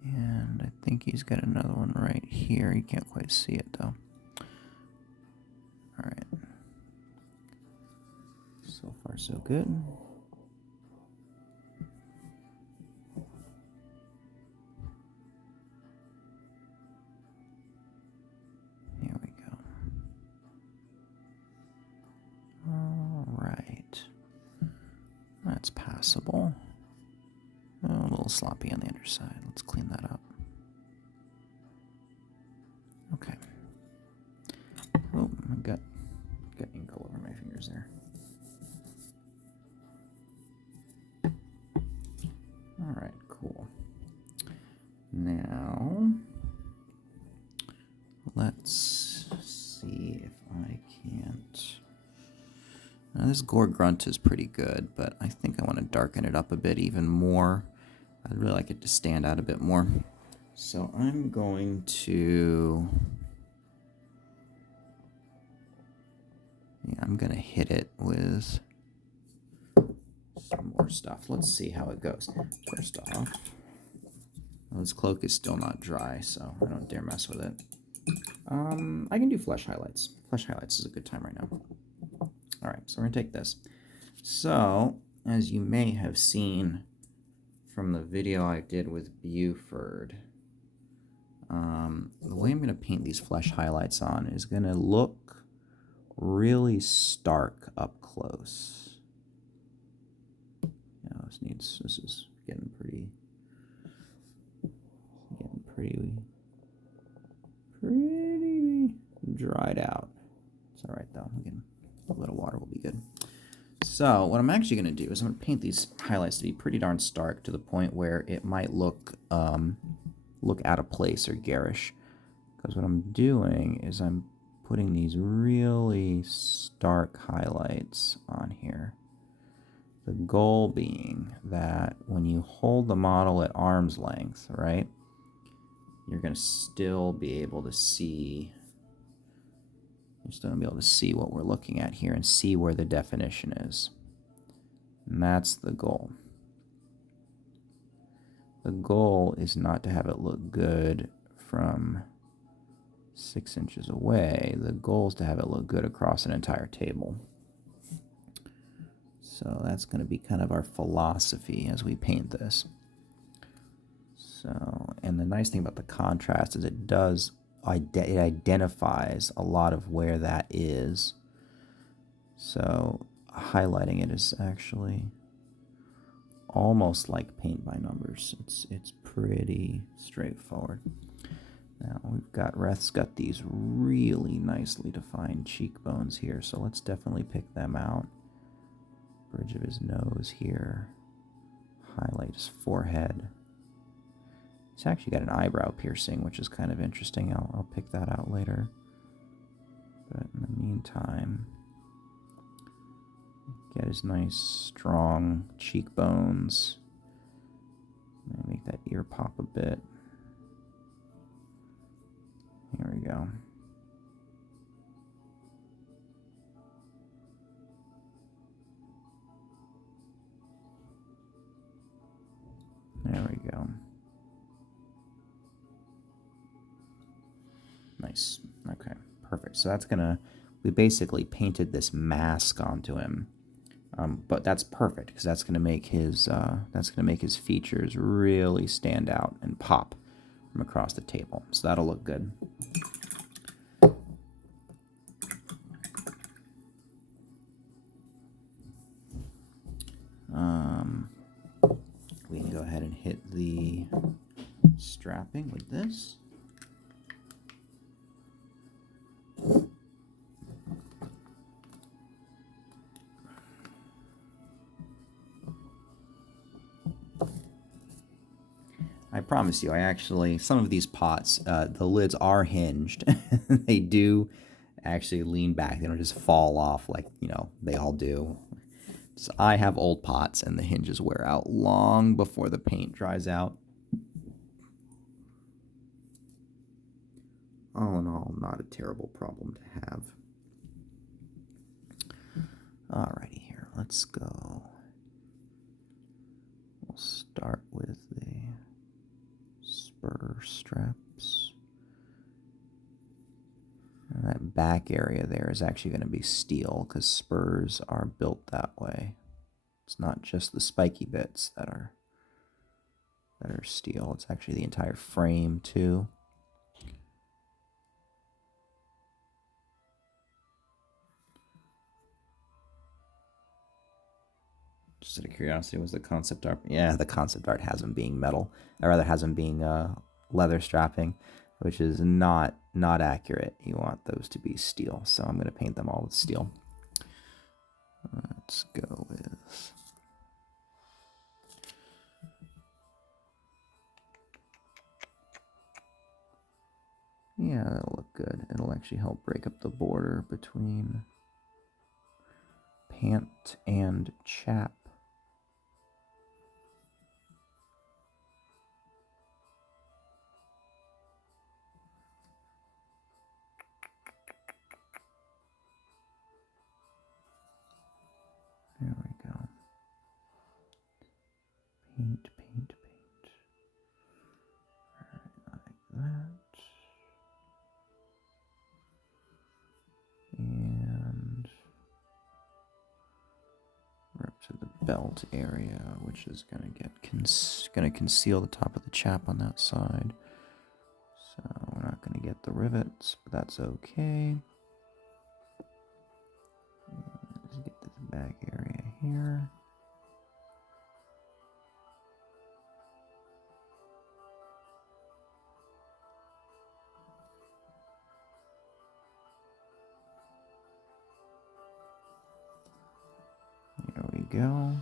And I think he's got another one right here. You can't quite see it though. All right. So far, so good. Here we go. All right. That's passable. A little sloppy on the underside. Let's clean that up. Okay. Oh, I got ink all over my fingers there. All right, cool. Now, let's see if I can't... Now, this Gore Grunt is pretty good, but I think I want to darken it up a bit even more. I'd really like it to stand out a bit more. So I'm going to... Yeah, I'm going to hit it with some more stuff. Let's see how it goes. First off, well, this cloak is still not dry, so I don't dare mess with it. I can do flesh highlights. Flesh highlights is a good time right now. All right, so we're going to take this. So, as you may have seen from the video I did with Buford, the way I'm going to paint these flesh highlights on is going to look really stark up close. You know, this is getting pretty dried out. It's all right though. A little water will be good. So what I'm actually going to do is I'm going to paint these highlights to be pretty darn stark to the point where it might look out of place or garish. Because what I'm doing is I'm putting these really stark highlights on here. The goal being that when you hold the model at arm's length, right, you're going to still be able to see... You're still going to be able to see what we're looking at here and see where the definition is. And that's the goal. The goal is not to have it look good from 6 inches away. The goal is to have it look good across an entire table. So that's going to be kind of our philosophy as we paint this. So, and the nice thing about the contrast is it identifies a lot of where that is. So highlighting it is actually almost like paint by numbers. It's pretty straightforward. Now Reth's got these really nicely defined cheekbones here, so let's definitely pick them out. Bridge of his nose here. Highlight his forehead. He's actually got an eyebrow piercing, which is kind of interesting. I'll pick that out later. But in the meantime, get his nice, strong cheekbones. Make that ear pop a bit. Here we go. There we go. Nice. Okay, perfect. So that's gonna, we basically painted this mask onto him, but that's perfect because that's gonna make his features really stand out and pop from across the table. So that'll look good. We can go ahead and hit the strapping with this. I promise you, some of these pots, the lids are hinged. They do actually lean back. They don't just fall off like, they all do. So I have old pots and the hinges wear out long before the paint dries out. All in all, not a terrible problem to have. Alrighty, here, let's go. We'll start with the spur straps. And that back area there is actually going to be steel because spurs are built that way. It's not just the spiky bits that are steel. It's actually the entire frame too. Just out of curiosity, was the concept art? Yeah, the concept art has them being metal, or rather has them being leather strapping, which is not accurate. You want those to be steel, so I'm gonna paint them all with steel. Let's go with. Yeah, that'll look good. It'll actually help break up the border between pant and chap. There we go. Paint, paint, paint. All right, like that. And we're up to the belt area, which is gonna get gonna conceal the top of the chap on that side. So we're not gonna get the rivets, but that's okay. Let's get this back area here. There we go.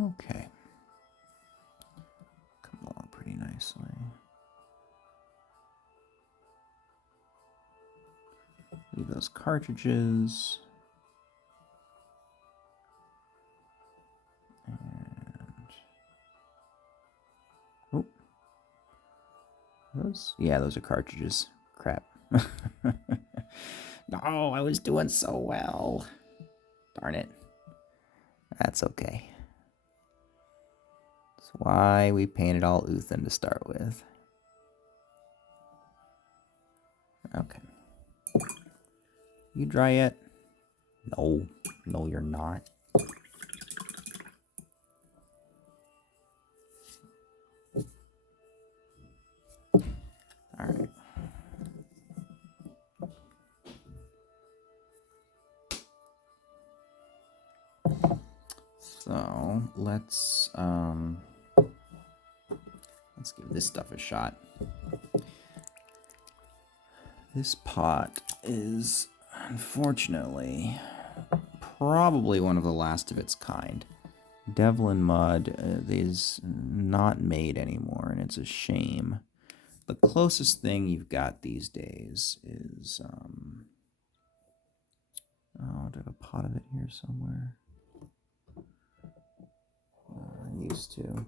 Okay. Come along pretty nicely. Leave those cartridges. And oh, those are cartridges. Crap. No, I was doing so well. Darn it. That's okay. That's why we painted all Uthan to start with. Okay. You dry yet? No. No, you're not. Alright. So let's give this stuff a shot. This pot is unfortunately probably one of the last of its kind. Devlin mud is not made anymore, and it's a shame. The closest thing you've got these days is oh, do I have a pot of it here somewhere? I used to.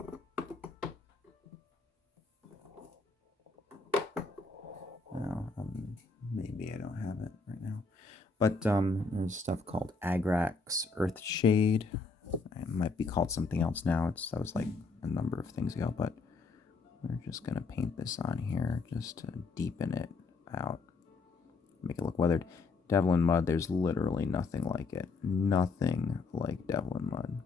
Well, maybe I don't have it right now. But there's stuff called Agrax Earthshade. It might be called something else now. That was like a number of things ago, but we're just gonna paint this on here just to deepen it out, make it look weathered. Devlin mud, there's literally nothing like it. Nothing like Devlin mud.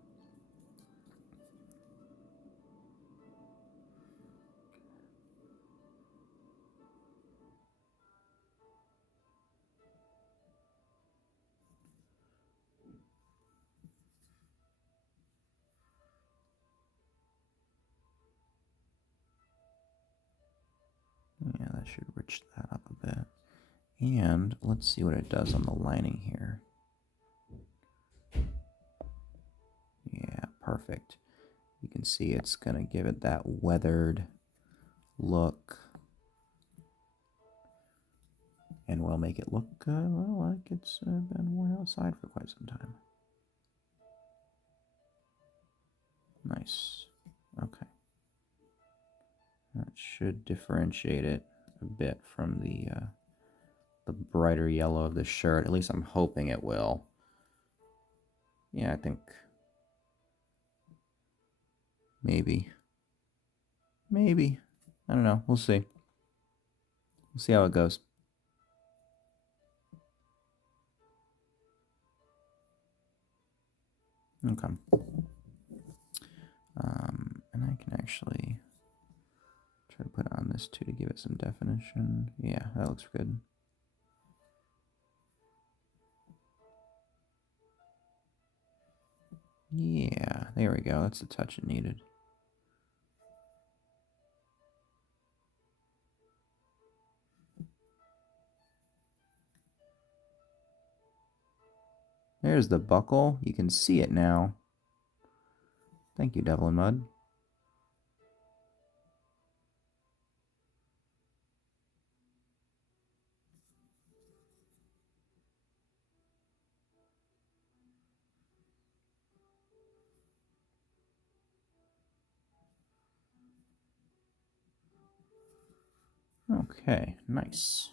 Yeah, that should rich that up a bit. And let's see what it does on the lining here. Yeah, perfect. You can see it's going to give it that weathered look. And we'll make it look, well, like it's been worn outside for quite some time. Nice. Okay. That should differentiate it a bit from the brighter yellow of the shirt. At least I'm hoping it will. Yeah, I think maybe. Maybe. I don't know. We'll see. We'll see how it goes. Okay. And I can actually try to put on this too to give it some definition. Yeah, that looks good. Yeah, there we go. That's the touch it needed. There's the buckle. You can see it now. Thank you, Devil in Mud. Okay, nice.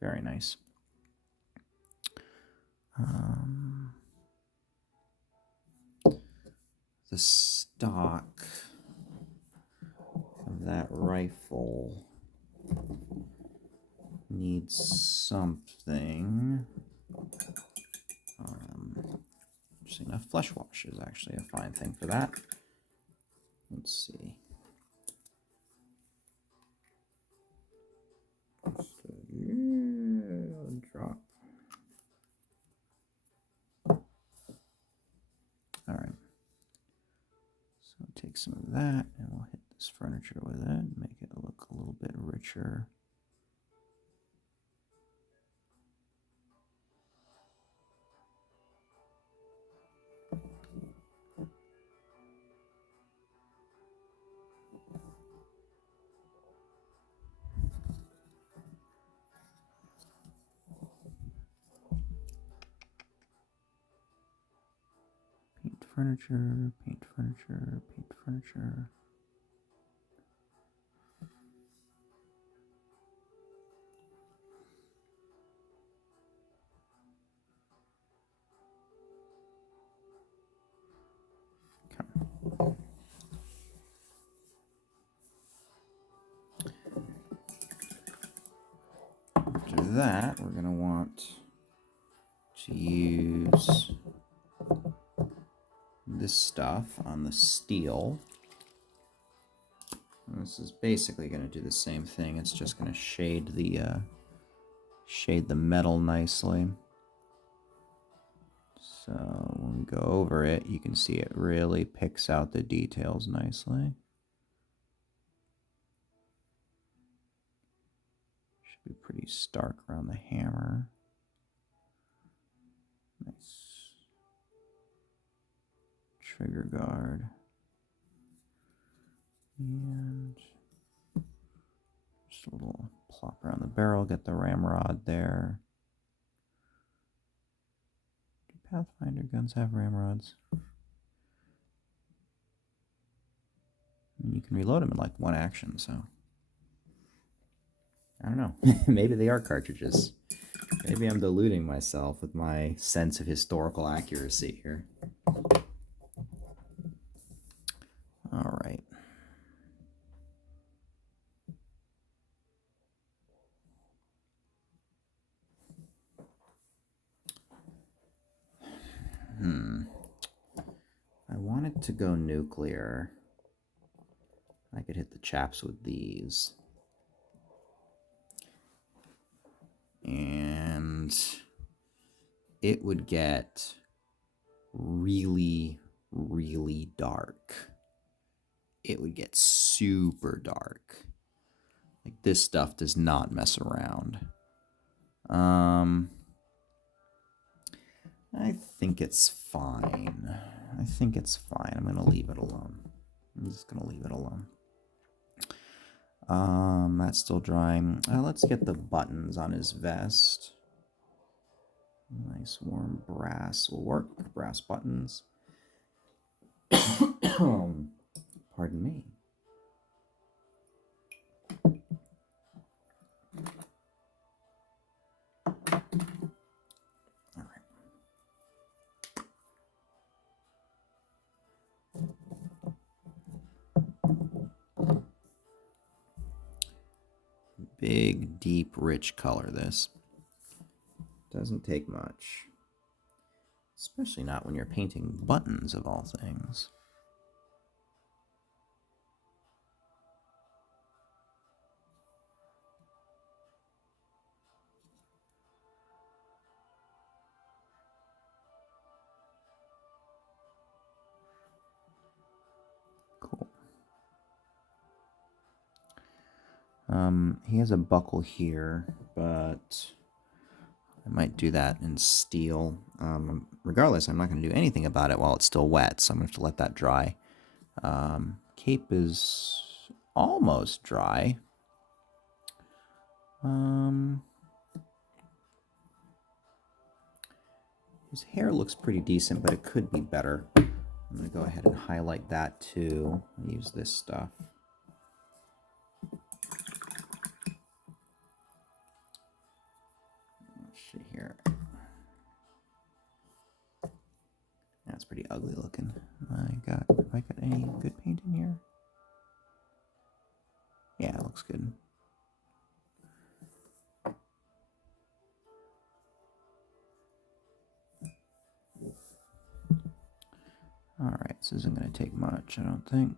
Very nice. The stock of that rifle needs something. Interesting enough, flesh wash is actually a fine thing for that. Let's see. Drop. All right. So take some of that, and we'll hit this furniture with it, make it look a little bit richer. Paint furniture, paint furniture, paint furniture. After that, we're going to want to use this stuff on the steel. And this is basically going to do the same thing. It's just going to shade the metal nicely. So when we go over it, you can see it really picks out the details nicely. Should be pretty stark around the hammer. Nice. Trigger guard. And just a little plop around the barrel, get the ramrod there. Do Pathfinder guns have ramrods? You can reload them in like one action, so I don't know. Maybe they are cartridges. Maybe I'm deluding myself with my sense of historical accuracy here. All right. I wanted to go nuclear. I could hit the chaps with these. And it would get really, really dark. It would get super dark. Like, this stuff does not mess around. I think it's fine. I'm going to leave it alone. I'm just going to leave it alone. That's still drying. Let's get the buttons on his vest. Nice warm brass will work. Brass buttons. Pardon me. Big, deep, rich color, this. Doesn't take much. Especially not when you're painting buttons, of all things. He has a buckle here, but I might do that in steel. Regardless, I'm not going to do anything about it while it's still wet, so I'm going to have to let that dry. Cape is almost dry. His hair looks pretty decent, but it could be better. I'm going to go ahead and highlight that too. Use this stuff. Let's see here. That's pretty ugly looking. Have I got any good paint in here? Yeah, it looks good. Alright, this isn't going to take much, I don't think.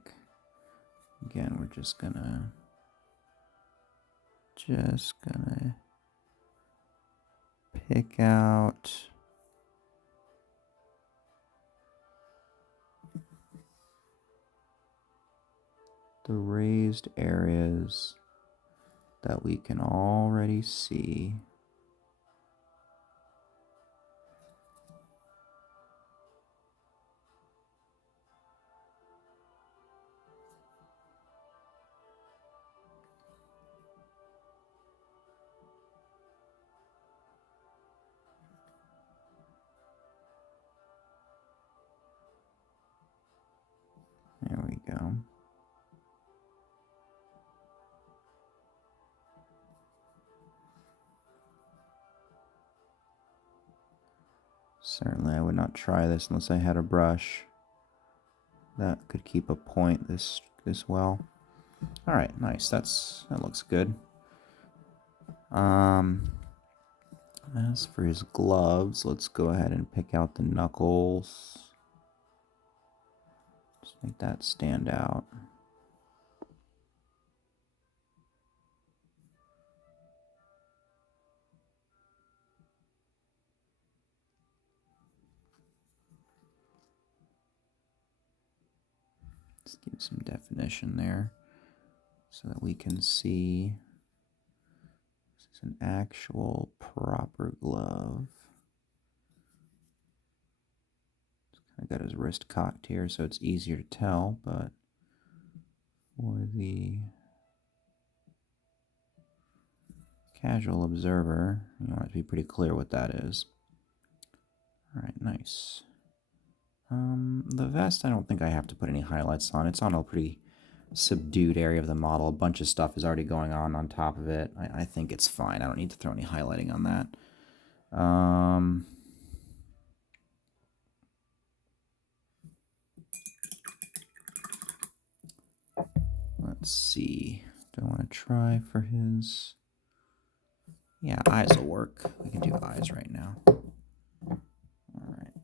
Again, we're just gonna pick out the raised areas that we can already see. There we go. Certainly I would not try this unless I had a brush that could keep a point this well. Alright, nice. That looks good. As for his gloves, let's go ahead and pick out the knuckles. Just make that stand out. Let's give some definition there so that we can see this is an actual proper glove. I got his wrist cocked here, so it's easier to tell, but for the casual observer, you want it to be pretty clear what that is. Alright, nice. The vest, I don't think I have to put any highlights on. It's on a pretty subdued area of the model. A bunch of stuff is already going on top of it. I think it's fine. I don't need to throw any highlighting on that. Let's see. Do I want to try for his... Yeah, eyes will work. We can do eyes right now. Alright.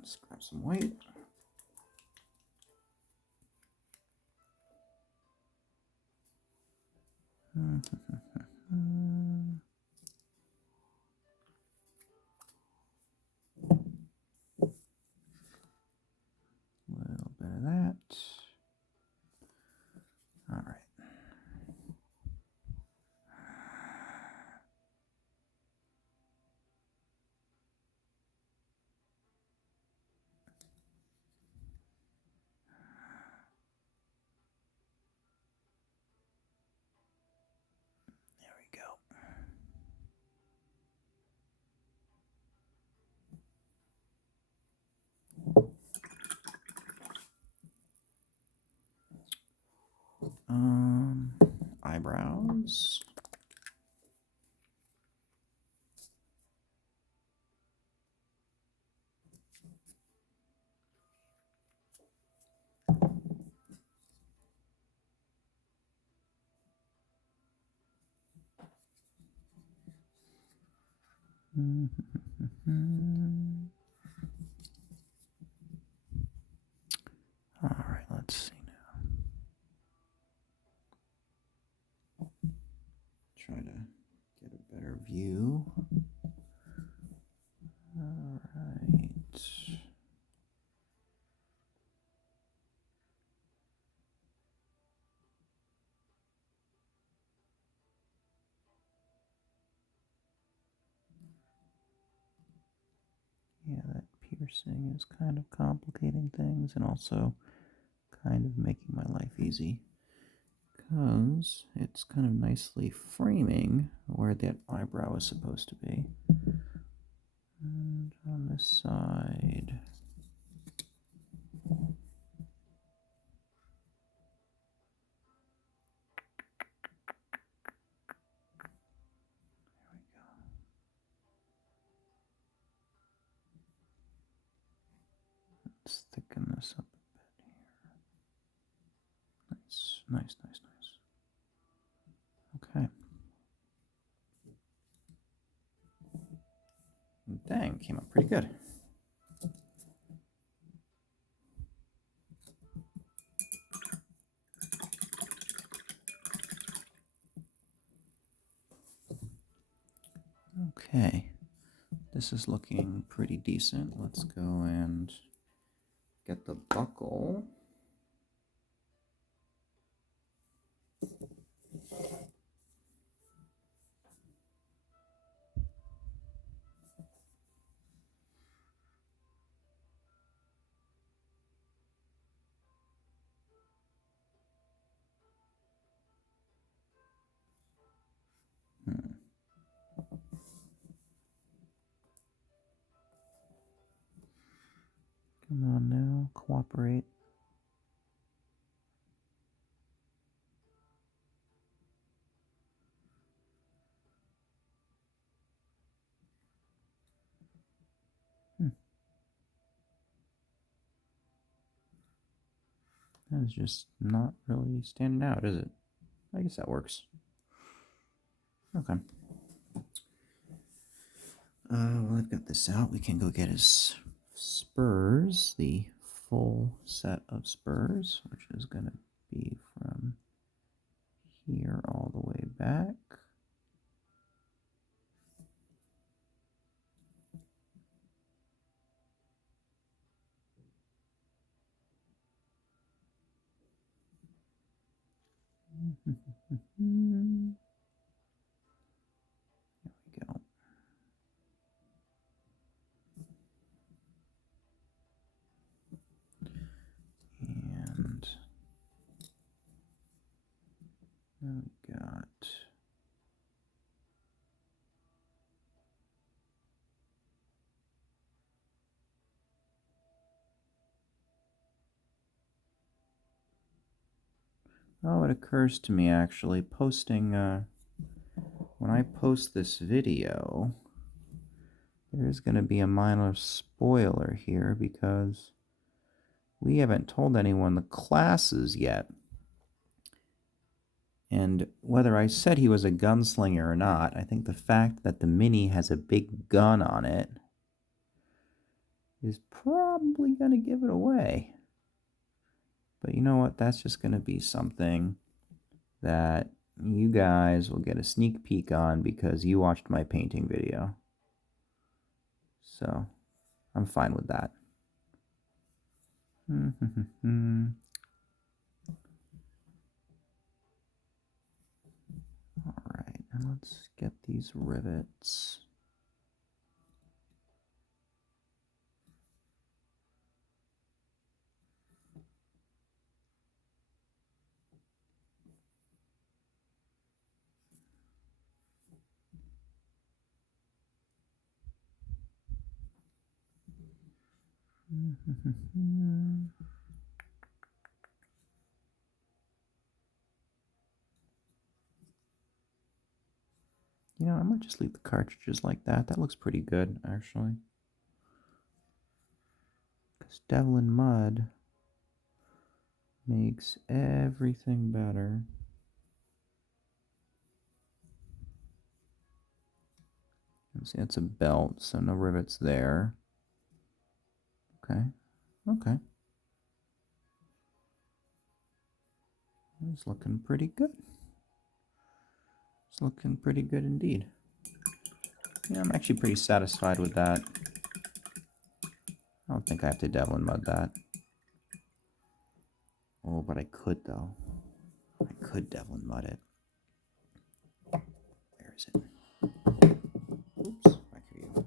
Let's grab some white. A little bit of that. All right. There we go. Eyebrows. All right, let's see now. Try to get a better view. All right. piercing is kind of complicating things and also kind of making my life easy, because it's kind of nicely framing where that eyebrow is supposed to be. And on this side, let's thicken this up a bit here. Nice, nice, nice, nice. Okay. Dang, came up pretty good. Okay, this is looking pretty decent. Let's go and get the buckle. Come on now, cooperate. That is just not really standing out, is it? I guess that works. Okay. Well, I've got this out. We can go get his spurs, the full set of spurs, which is going to be from here all the way back. There we go. And now we got oh, it occurs to me actually posting when I post this video, there's going to be a minor spoiler here because we haven't told anyone the classes yet. And whether I said he was a gunslinger or not, I think the fact that the Mini has a big gun on it is probably going to give it away. But you know what? That's just going to be something that you guys will get a sneak peek on because you watched my painting video. So I'm fine with that. Alright, and let's get these rivets. You know, I might just leave the cartridges like that. That looks pretty good, actually. Because Devlin Mud makes everything better. See, it's a belt, so no rivets there. Okay, okay. It's looking pretty good. It's looking pretty good indeed. Yeah, I'm actually pretty satisfied with that. I don't think I have to Devlin Mud that. Oh, but I could, though. I could Devlin Mud it. Where is it? Oops, back for you.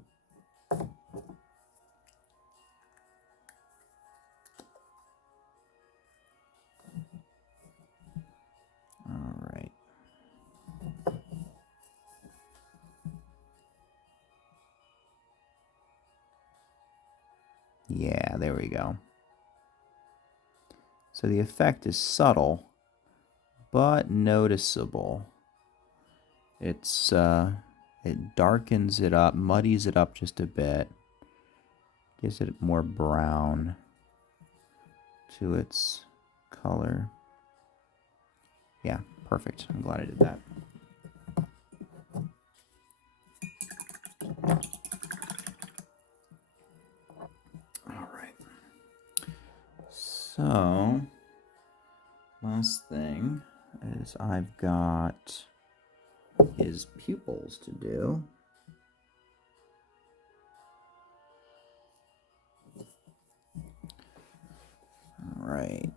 Yeah, there we go. So the effect is subtle, but noticeable. It's it darkens it up, muddies it up just a bit, gives it more brown to its color. Yeah, perfect. I'm glad I did that. All right. So, last thing is I've got his pupils to do. All right.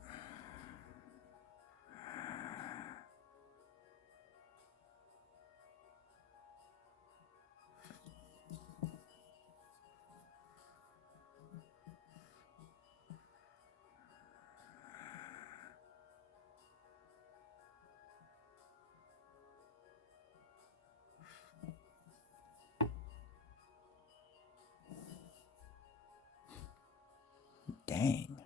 Dang.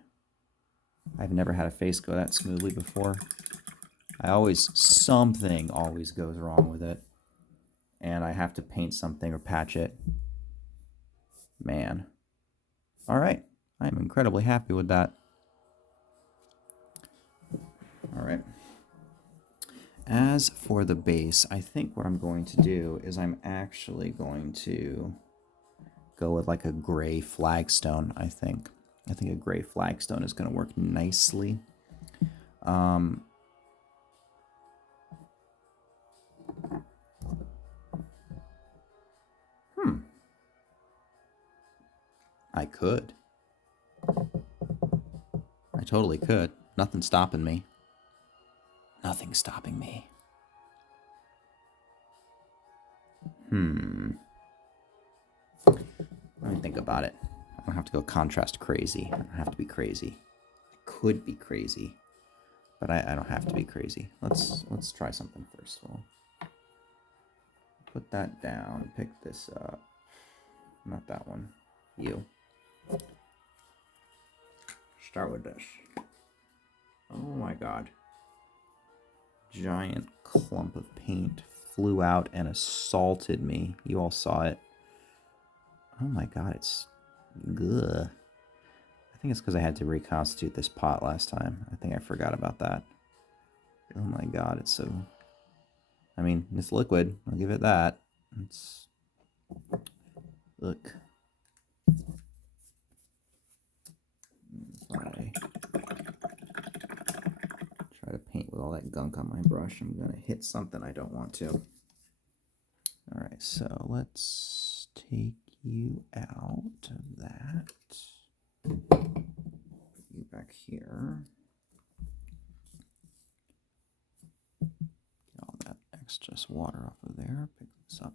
I've never had a face go that smoothly before. Something always goes wrong with it. And I have to paint something or patch it. Man. All right. I'm incredibly happy with that. All right. As for the base, I think what I'm going to do is I'm actually going to go with like a gray flagstone, I think. I think a gray flagstone is going to work nicely. I could. I totally could. Nothing's stopping me. Nothing's stopping me. Let me think about it. I don't have to go contrast crazy. I don't have to be crazy. I could be crazy, but I don't have to be crazy. Let's try something first. We'll put that down. Pick this up. Not that one. You. Start with this. Oh my god. Giant clump of paint flew out and assaulted me. You all saw it. Oh my god, it's good. I think it's because I had to reconstitute this pot last time. I think I forgot about that. Oh my god, it's so... I mean, it's liquid. I'll give it that. It's... Look. Sorry. Try to paint with all that gunk on my brush. I'm going to hit something I don't want to. Alright, so let's take you out of that. You back here. Get all that excess water off of there. Pick this up.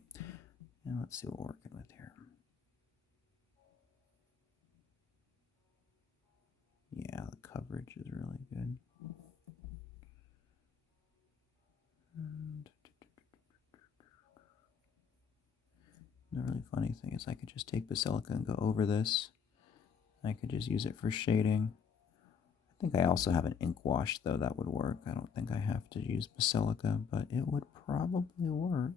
And let's see what we're working with here. Yeah, the coverage is really good. And the really funny thing is I could just take Basilica and go over this. I could just use it for shading. I think I also have an ink wash, though. That would work. I don't think I have to use Basilica, but it would probably work.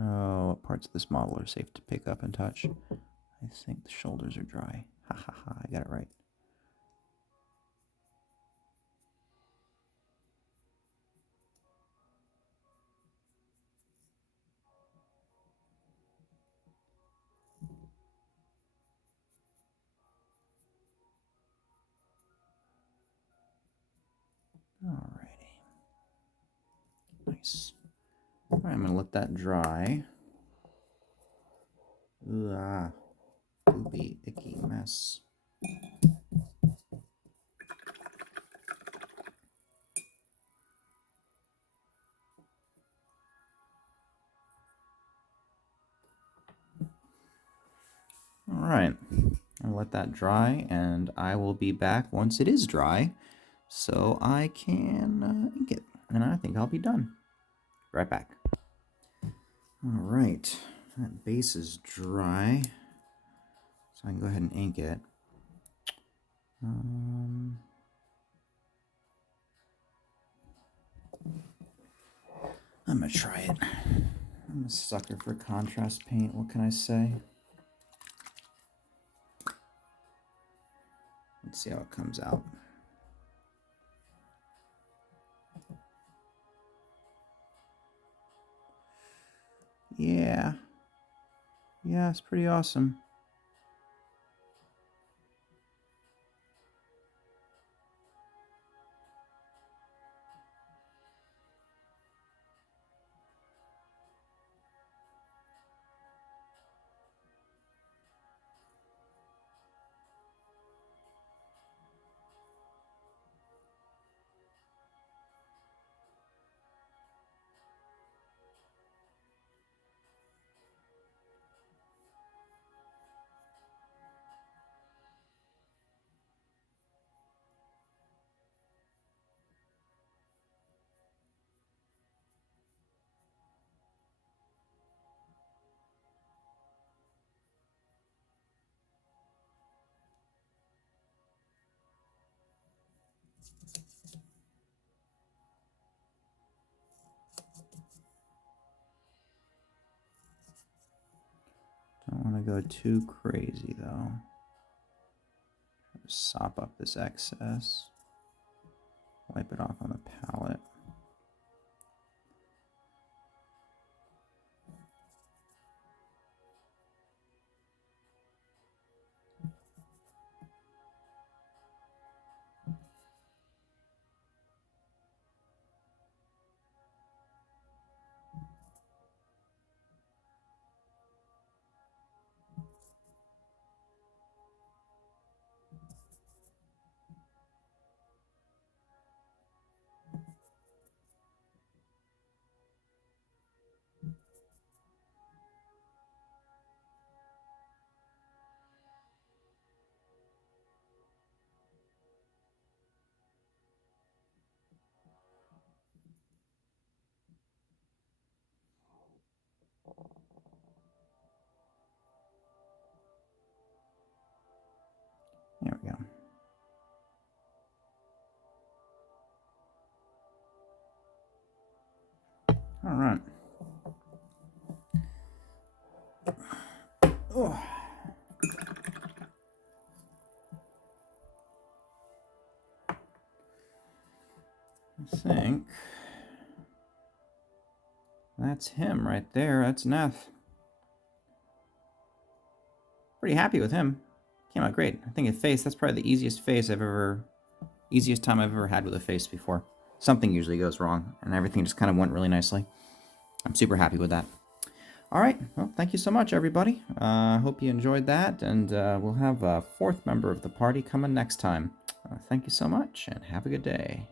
Oh, what parts of this model are safe to pick up and touch? I think the shoulders are dry. Ha ha ha, I got it right. Alrighty. Nice. Alright, I'm going to let that dry. Ah, goopy, icky mess. All right, I'll let that dry, and I will be back once it is dry, so I can ink it, and I think I'll be done. Right back. All right, that base is dry, so I can go ahead and ink it. I'm gonna try it. I'm a sucker for contrast paint. What can I say? Let's see how it comes out. Yeah, it's pretty awesome. Don't want to go too crazy though. Sop up this excess. Wipe it off on the palette. There we go. All right. Oh. I think that's him right there. That's Reth. Pretty happy with him. Came out great. I think a face, that's probably the easiest time I've ever had with a face before. Something usually goes wrong, and everything just kind of went really nicely. I'm super happy with that. All right, well, thank you so much, everybody. Hope you enjoyed that, and we'll have a fourth member of the party coming next time. Thank you so much, and have a good day.